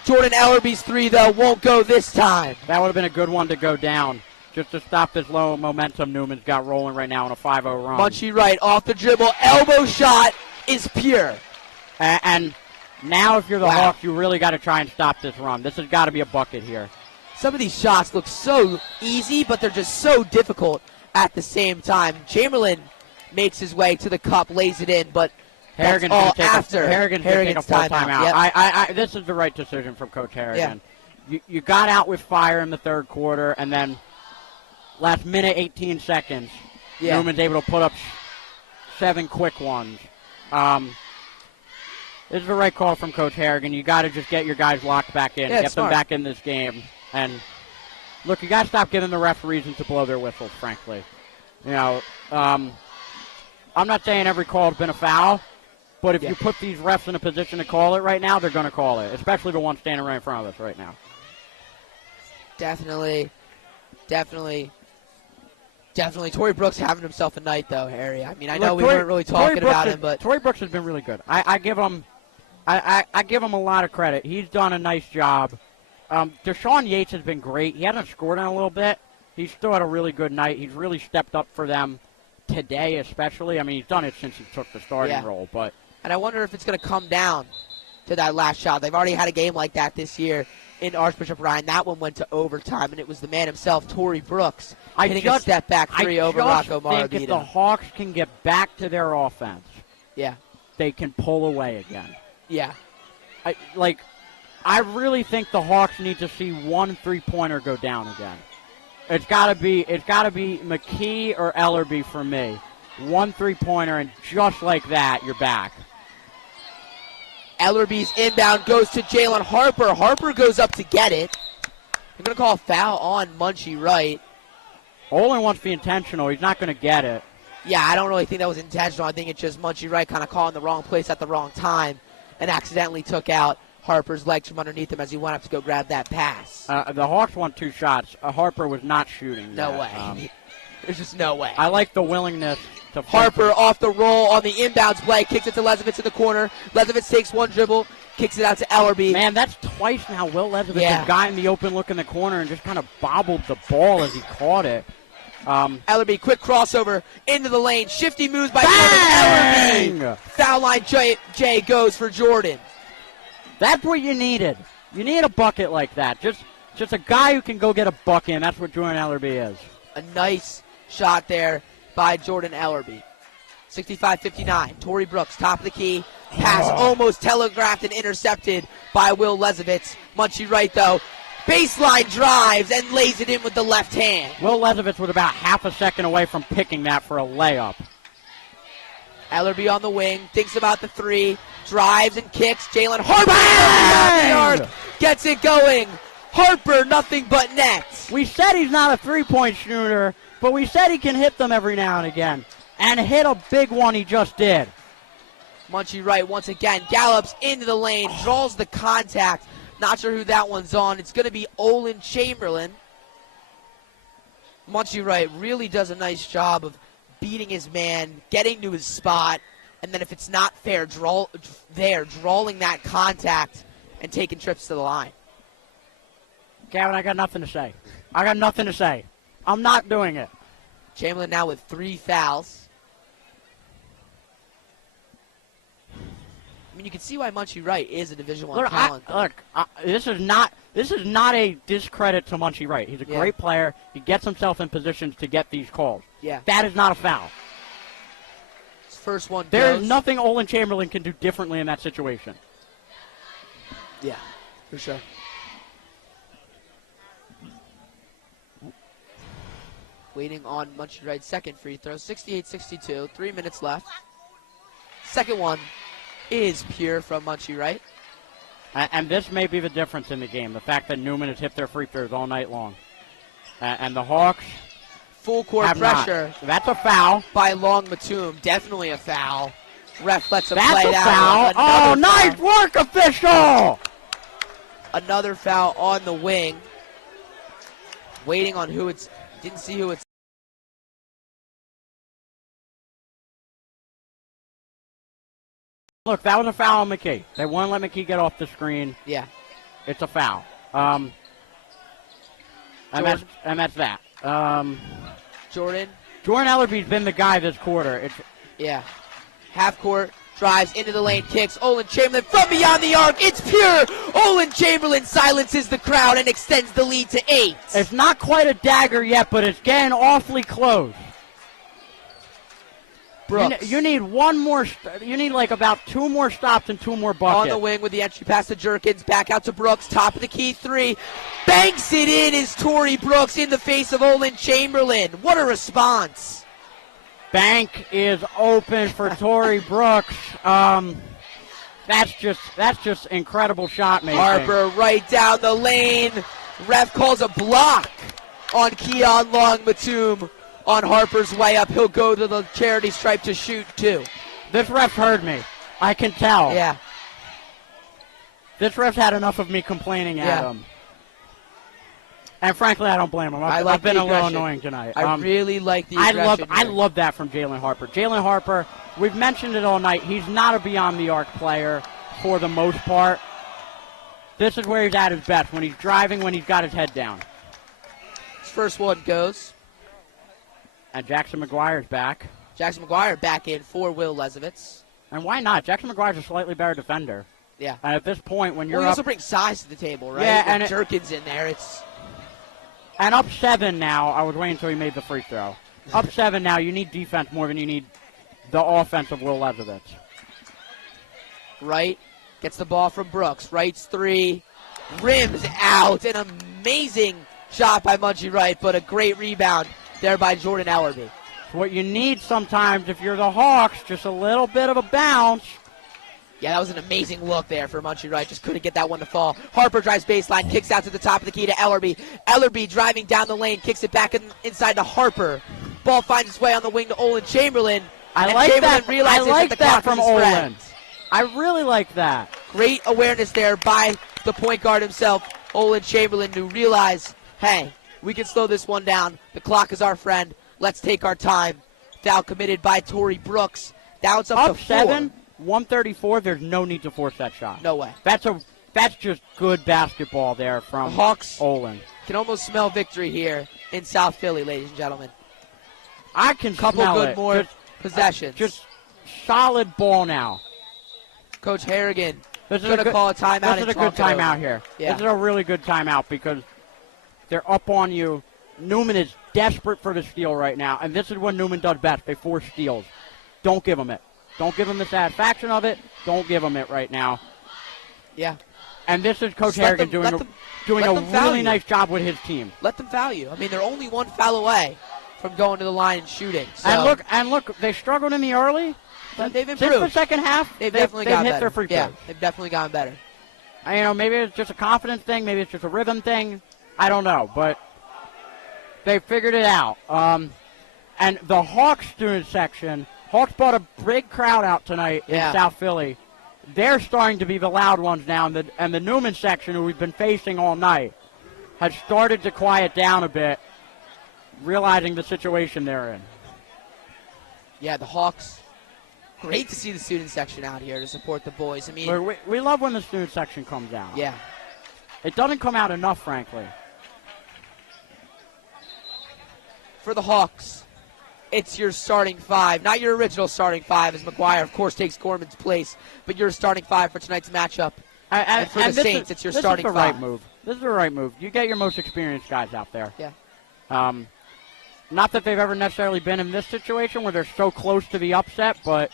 Jordan Ellerbee's 3, though, won't go this time. That would have been a good one to go down. Just to stop this low momentum Newman's got rolling right now on a 5-0 run. Munchie-Wright off the dribble. Elbow shot is pure. And now if you're the Hawks, you really got to try and stop this run. This has got to be a bucket here. Some of these shots look so easy, but they're just so difficult at the same time. Chamberlain makes his way to the cup, lays it in, but Harrigan's all after Harrigan's take a full timeout. Yep. This is the right decision from Coach Harrigan. Yeah. You got out with fire in the third quarter, and then last minute, 18 seconds, Newman's able to put up 7 quick ones. This is the right call from Coach Harrigan. You got to just get your guys locked back in, get them back in this game. And, look, you got to stop giving the refs reasons to blow their whistles, frankly. I'm not saying every call has been a foul, but if you put these refs in a position to call it right now, they're going to call it, especially the one standing right in front of us right now. Definitely. Torrey Brooks having himself a night, though, Harry. I mean, I know we weren't really talking about him, but Torrey Brooks has been really good. I give him a lot of credit. He's done a nice job. Deshaun Yates has been great. He hasn't scored in a little bit. He's still had a really good night. He's really stepped up for them today, especially. I mean, he's done it since he took the starting role. And I wonder if it's going to come down to that last shot. They've already had a game like that this year in Archbishop Ryan. That one went to overtime, and it was the man himself, Torrey Brooks, hitting a step-back 3 over Rocco Maravita. I think if the Hawks can get back to their offense, they can pull away again. Yeah. I really think the Hawks need to see 1 3-pointer go down again. It's got to be McKie or Ellerbee for me. 1 3-pointer, and just like that, you're back. Ellerbee's inbound goes to Jalen Harper. Harper goes up to get it. They're going to call a foul on Munchie-Wright. Olin wants to be intentional. He's not going to get it. Yeah, I don't really think that was intentional. I think it's just Munchie-Wright kind of caught in the wrong place at the wrong time and accidentally took out Harper's legs from underneath him as he went up to go grab that pass. The Hawks won 2 shots. Harper was not shooting. No way. There's just no way. I like the willingness Harper off the roll on the inbounds play, kicks it to Lezovitz in the corner. Lezovitz takes one dribble, kicks it out to Ellerbee. Man, that's twice now. Will Lezovitz has got in the open look in the corner and just kind of bobbled the ball as he caught it. Ellerbee, quick crossover into the lane. Shifty moves by Bang! Jordan Ellerbee. Foul line Jay goes for Jordan. That's what you needed. You need a bucket like that. Just a guy who can go get a bucket, and that's what Jordan Ellerbee is. A nice shot there by Jordan Ellerbee. 65-59. Torrey Brooks, top of the key. Pass almost telegraphed and intercepted by Will Lezovitz. Munchie Wright, though. Baseline drives and lays it in with the left hand. Will Lezovitz was about half a second away from picking that for a layup. Ellerbee on the wing, thinks about the three, drives and kicks. Jalen Harper gets it going. Harper, nothing but nets. We said he's not a three-point shooter, but we said he can hit them every now and again. And hit a big one he just did. Munchie Wright once again gallops into the lane, draws the contact. Not sure who that one's on. It's going to be Olin Chamberlain. Munchie Wright really does a nice job of beating his man, getting to his spot, and then if it's not fair, drawing that contact and taking trips to the line. Gavin, I got nothing to say. I'm not doing it. Chamberlain now with 3 fouls. I mean, you can see why Munchie Wright is a Division I talent. This is not a discredit to Munchie Wright. He's a great player. He gets himself in positions to get these calls. Yeah. That is not a foul. His first one There goes. is nothing Olin Chamberlain can do differently in that situation. Yeah, for sure. Waiting on Munchie Wright's second free throw. 68-62, 3 minutes left. Second one is pure from Munchie Wright. And this may be the difference in the game, the fact that Neumann has hit their free throws all night long. And the Hawks full court pressure. That's a foul. By Long Matum. Definitely a foul. Ref lets him That's play it a out. foul. Oh, nice work, official! Another foul on the wing. Waiting on who it's. Didn't see who it's. Look, that was a foul on McKie. They won't let McKie get off the screen. Yeah. It's a foul. And that's that. Jordan Ellerbee's been the guy this quarter. Half court, drives into the lane, kicks. Olin Chamberlain from beyond the arc. It's pure. Olin Chamberlain silences the crowd and extends the lead to 8. It's not quite a dagger yet, but it's getting awfully close. Brooks. You need one more. You need like about 2 more stops and 2 more buckets. On the wing with the entry pass to Jerkins. Back out to Brooks. Top of the key 3. Banks it in is Torrey Brooks in the face of Olin Chamberlain. What a response. Bank is open for Torrey Brooks. That's just incredible shot making. Harper right down the lane. Ref calls a block on Keon Long Matum. On Harper's way up, he'll go to the charity stripe to shoot 2. This ref heard me. I can tell. Yeah. This ref's had enough of me complaining at him. And frankly, I don't blame him. I've been a little annoying tonight. I really like the aggression. I love that from Jalen Harper. Jalen Harper, we've mentioned it all night. He's not a beyond the arc player for the most part. This is where he's at his best, when he's driving, when he's got his head down. His first one goes. And Jackson McGuire's back. Jackson McGuire back in for Will Lezovitz. And why not? Jackson McGuire's a slightly better defender. Yeah. And at this point, when you're he up, also brings size to the table, right? Yeah, and Jerkins in there. It's. And up 7 now. I was waiting until he made the free throw. Up 7 now. You need defense more than you need the offense of Will Lezovitz. Wright gets the ball from Brooks. Wright's 3. Rims out. An amazing shot by Munchie Wright, but a great rebound there by Jordan Ellerbee. What you need sometimes if you're the Hawks, just a little bit of a bounce. Yeah, that was an amazing look there for Munchie Wright. Just couldn't get that one to fall. Harper drives baseline, kicks out to the top of the key to Ellerbee. Ellerbee driving down the lane, kicks it back inside to Harper. Ball finds its way on the wing to Olin Chamberlain. I like that from Olin. I really like that. Great awareness there by the point guard himself, Olin Chamberlain, to realize, hey, we can slow this one down. The clock is our friend. Let's take our time. Foul committed by Torrey Brooks. Now it's up to 4. 7, 134. There's no need to force that shot. No way. That's just good basketball there from the Hawks Olin. Can almost smell victory here in South Philly, ladies and gentlemen. I can Couple smell good it. more possessions. Just solid ball now. Coach Harrigan going to call a timeout. This is a good timeout here. Yeah. This is a really good timeout because they're up on you. Newman is desperate for the steal right now, and this is what Newman does best. They force steals. Don't give them it. Don't give them the satisfaction of it. Don't give them it right now. Yeah. And this is Coach Harrigan doing a really nice job with his team. Let them foul you. I mean, they're only one foul away from going to the line and shooting. So. And look, they struggled in the early. But they've improved. Since the second half, they've definitely gotten hit better. Their free throws. Yeah, they've definitely gotten better. Maybe it's just a confidence thing. Maybe it's just a rhythm thing. I don't know, but they figured it out. And the Hawks student section, Hawks brought a big crowd out tonight in South Philly. They're starting to be the loud ones now, and the Newman section, who we've been facing all night, has started to quiet down a bit, realizing the situation they're in. Yeah, the Hawks. Great to see the student section out here to support the boys. I mean, we love when the student section comes out. Yeah. It doesn't come out enough, frankly. For the Hawks, it's your starting 5. Not your original starting 5, as McGuire, of course, takes Gorman's place, but your starting 5 for tonight's matchup. And for the Saints, it's your starting 5. This is the right move. This is the right move. You get your most experienced guys out there. Yeah. Not that they've ever necessarily been in this situation where they're so close to the upset, but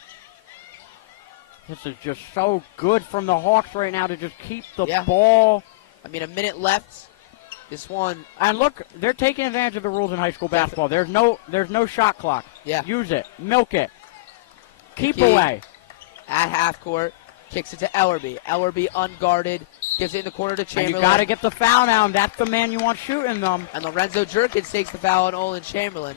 this is just so good from the Hawks right now to just keep the ball. I mean, a minute left. This one. And look, they're taking advantage of the rules in high school basketball. There's no shot clock. Yeah. Use it. Milk it. Keep McKie away. At half court. Kicks it to Ellerbee. Ellerbee unguarded. Gives it in the corner to Chamberlain. And you got to get the foul now, and that's the man you want shooting them. And Lorenzo Jerkins takes the foul on Olin Chamberlain.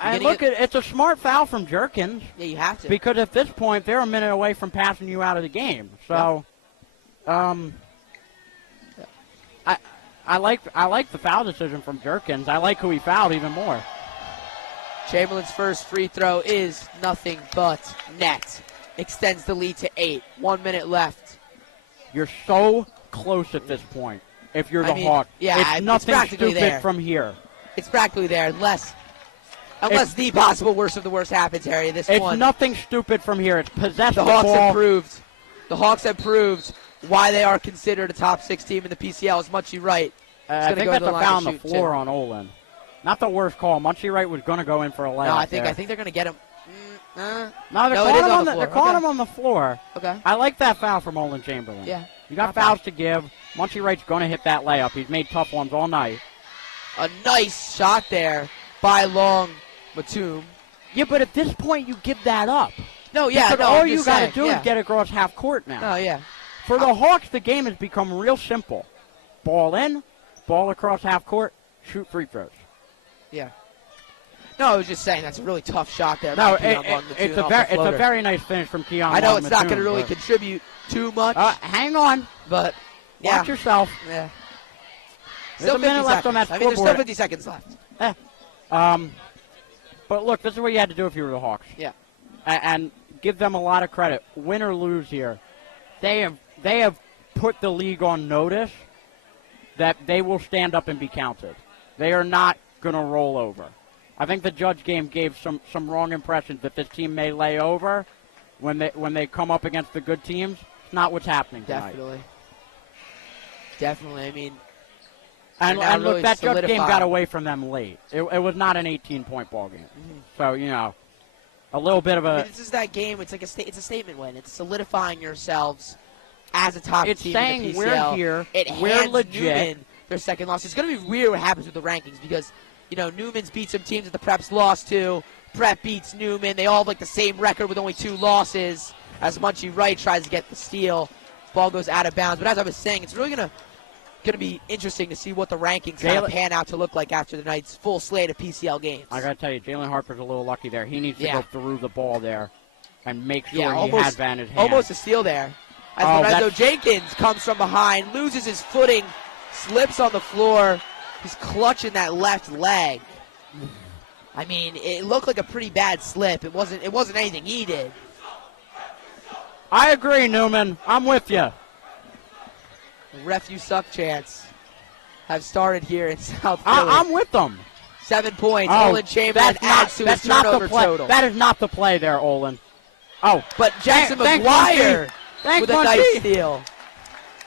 And look, it's a smart foul from Jerkins. Yeah, you have to. Because at this point, they're a minute away from passing you out of the game. So, I like the foul decision from Jerkins. I like who he fouled even more. Chamberlain's first free throw is nothing but net. Extends the lead to 8. 1 minute left. You're so close at this point. If you're the Hawk, it's nothing stupid there. From here. It's practically there, unless the possible worst of the worst happens, Harry. It's nothing stupid from here. It's possessed the ball. The Hawks have proved why they are considered a top 6 team in the PCL. Is Munchie Wright? I think that's a foul on the floor on Olin. Not the worst call. Munchie Wright was going to go in for a layup. No, I think they're going to get him. They're calling him on the floor. Okay. I like that foul from Olin Chamberlain. Yeah. You got fouls to give. Munchie Wright's going to hit that layup. He's made tough ones all night. A nice shot there by Long Matum. Yeah, but at this point, you give that up. No, yeah. Because all you got to do is get across half court now. Oh, yeah. For the Hawks, the game has become real simple. Ball in, ball across half court, shoot free throws. Yeah. No, I was just saying that's a really tough shot there. No, it's a very nice finish from Keon. I know it's not going to really contribute too much. Hang on. But, watch yourself. Yeah. There's a minute left on that scoreboard. There's still 50 seconds left. But look, this is what you had to do if you were the Hawks. Yeah. And give them a lot of credit. Win or lose here, they have put the league on notice that they will stand up and be counted. They are not going to roll over. I think the Judge game gave some wrong impressions that this team may lay over when they come up against the good teams. It's not what's happening tonight. Definitely. I mean, and really look, that Judge game got away from them late. It was not an 18-point ball game. Mm-hmm. So, a little bit of a... this is that game. It's like it's a statement win. It's solidifying yourselves as a top it's team saying in the PCL. We're here. We're legit. Newman their second loss. It's going to be weird what happens with the rankings because, Newman's beat some teams that the Preps lost to. Prep beats Newman. They all have the same record with only 2 losses as Munchie Wright tries to get the steal. Ball goes out of bounds. But as I was saying, it's really going to be interesting to see what the rankings kind of pan out to look like after the night's full slate of PCL games. I got to tell you, Jalen Harper's a little lucky there. He needs to go through the ball there and make sure he has that in his hand. Almost a steal there. As Lorenzo Jenkins comes from behind, loses his footing, slips on the floor. He's clutching that left leg. I mean, it looked like a pretty bad slip. It wasn't anything he did. I agree, Newman. I'm with you. Ref you suck chants have started here in South Philly. I'm with them. 7 points. Oh, Olin Chamberlain adds to his turnover total. That is not the play there, Olin. Oh, but Jackson McGuire with a nice steal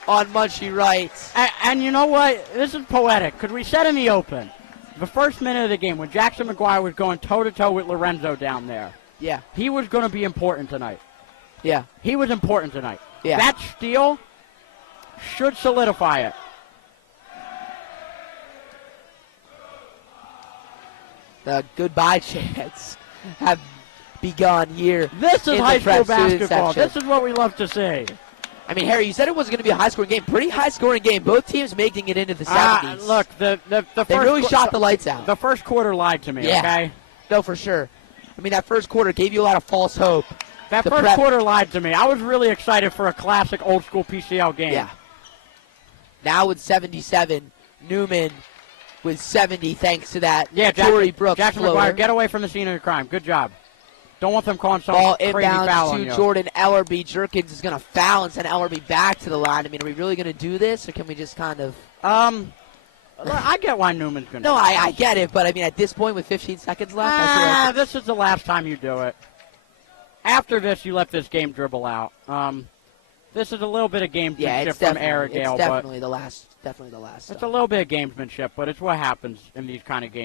on Munchie Wright. And you know what? This is poetic because we said in the open, the first minute of the game when Jackson McGuire was going toe-to-toe with Lorenzo down there. Yeah. He was going to be important tonight. Yeah. He was important tonight. Yeah. That steal should solidify it. The goodbye chants have begun here. This is high school basketball. Section. This is what we love to see. I mean, Harry, you said it wasn't going to be a high-scoring game. Pretty high-scoring game. Both teams making it into the 70s. Look, the they really shot the lights out. The first quarter lied to me, okay? No, for sure. I mean, that first quarter gave you a lot of false hope. That first quarter lied to me. I was really excited for a classic old-school PCL game. Yeah. Now with 77, Neumann with 70 thanks to that Torrey Brooks Jackson floater. McGuire, get away from the scene of the crime. Good job. Don't want them calling some Ball crazy foul on inbounds you. to Jordan Ellerbee. Jerkins is going to foul and send Ellerbee back to the line. I mean, are we really going to do this, or can we just kind of... I get why Newman's going to... No, I get it, but I mean, at this point with 15 seconds left... I feel like this is the last time you do it. After this, you let this game dribble out. This is a little bit of gamesmanship from Arrowdale. It's definitely the last. It's a little bit of gamesmanship, but it's what happens in these kind of games.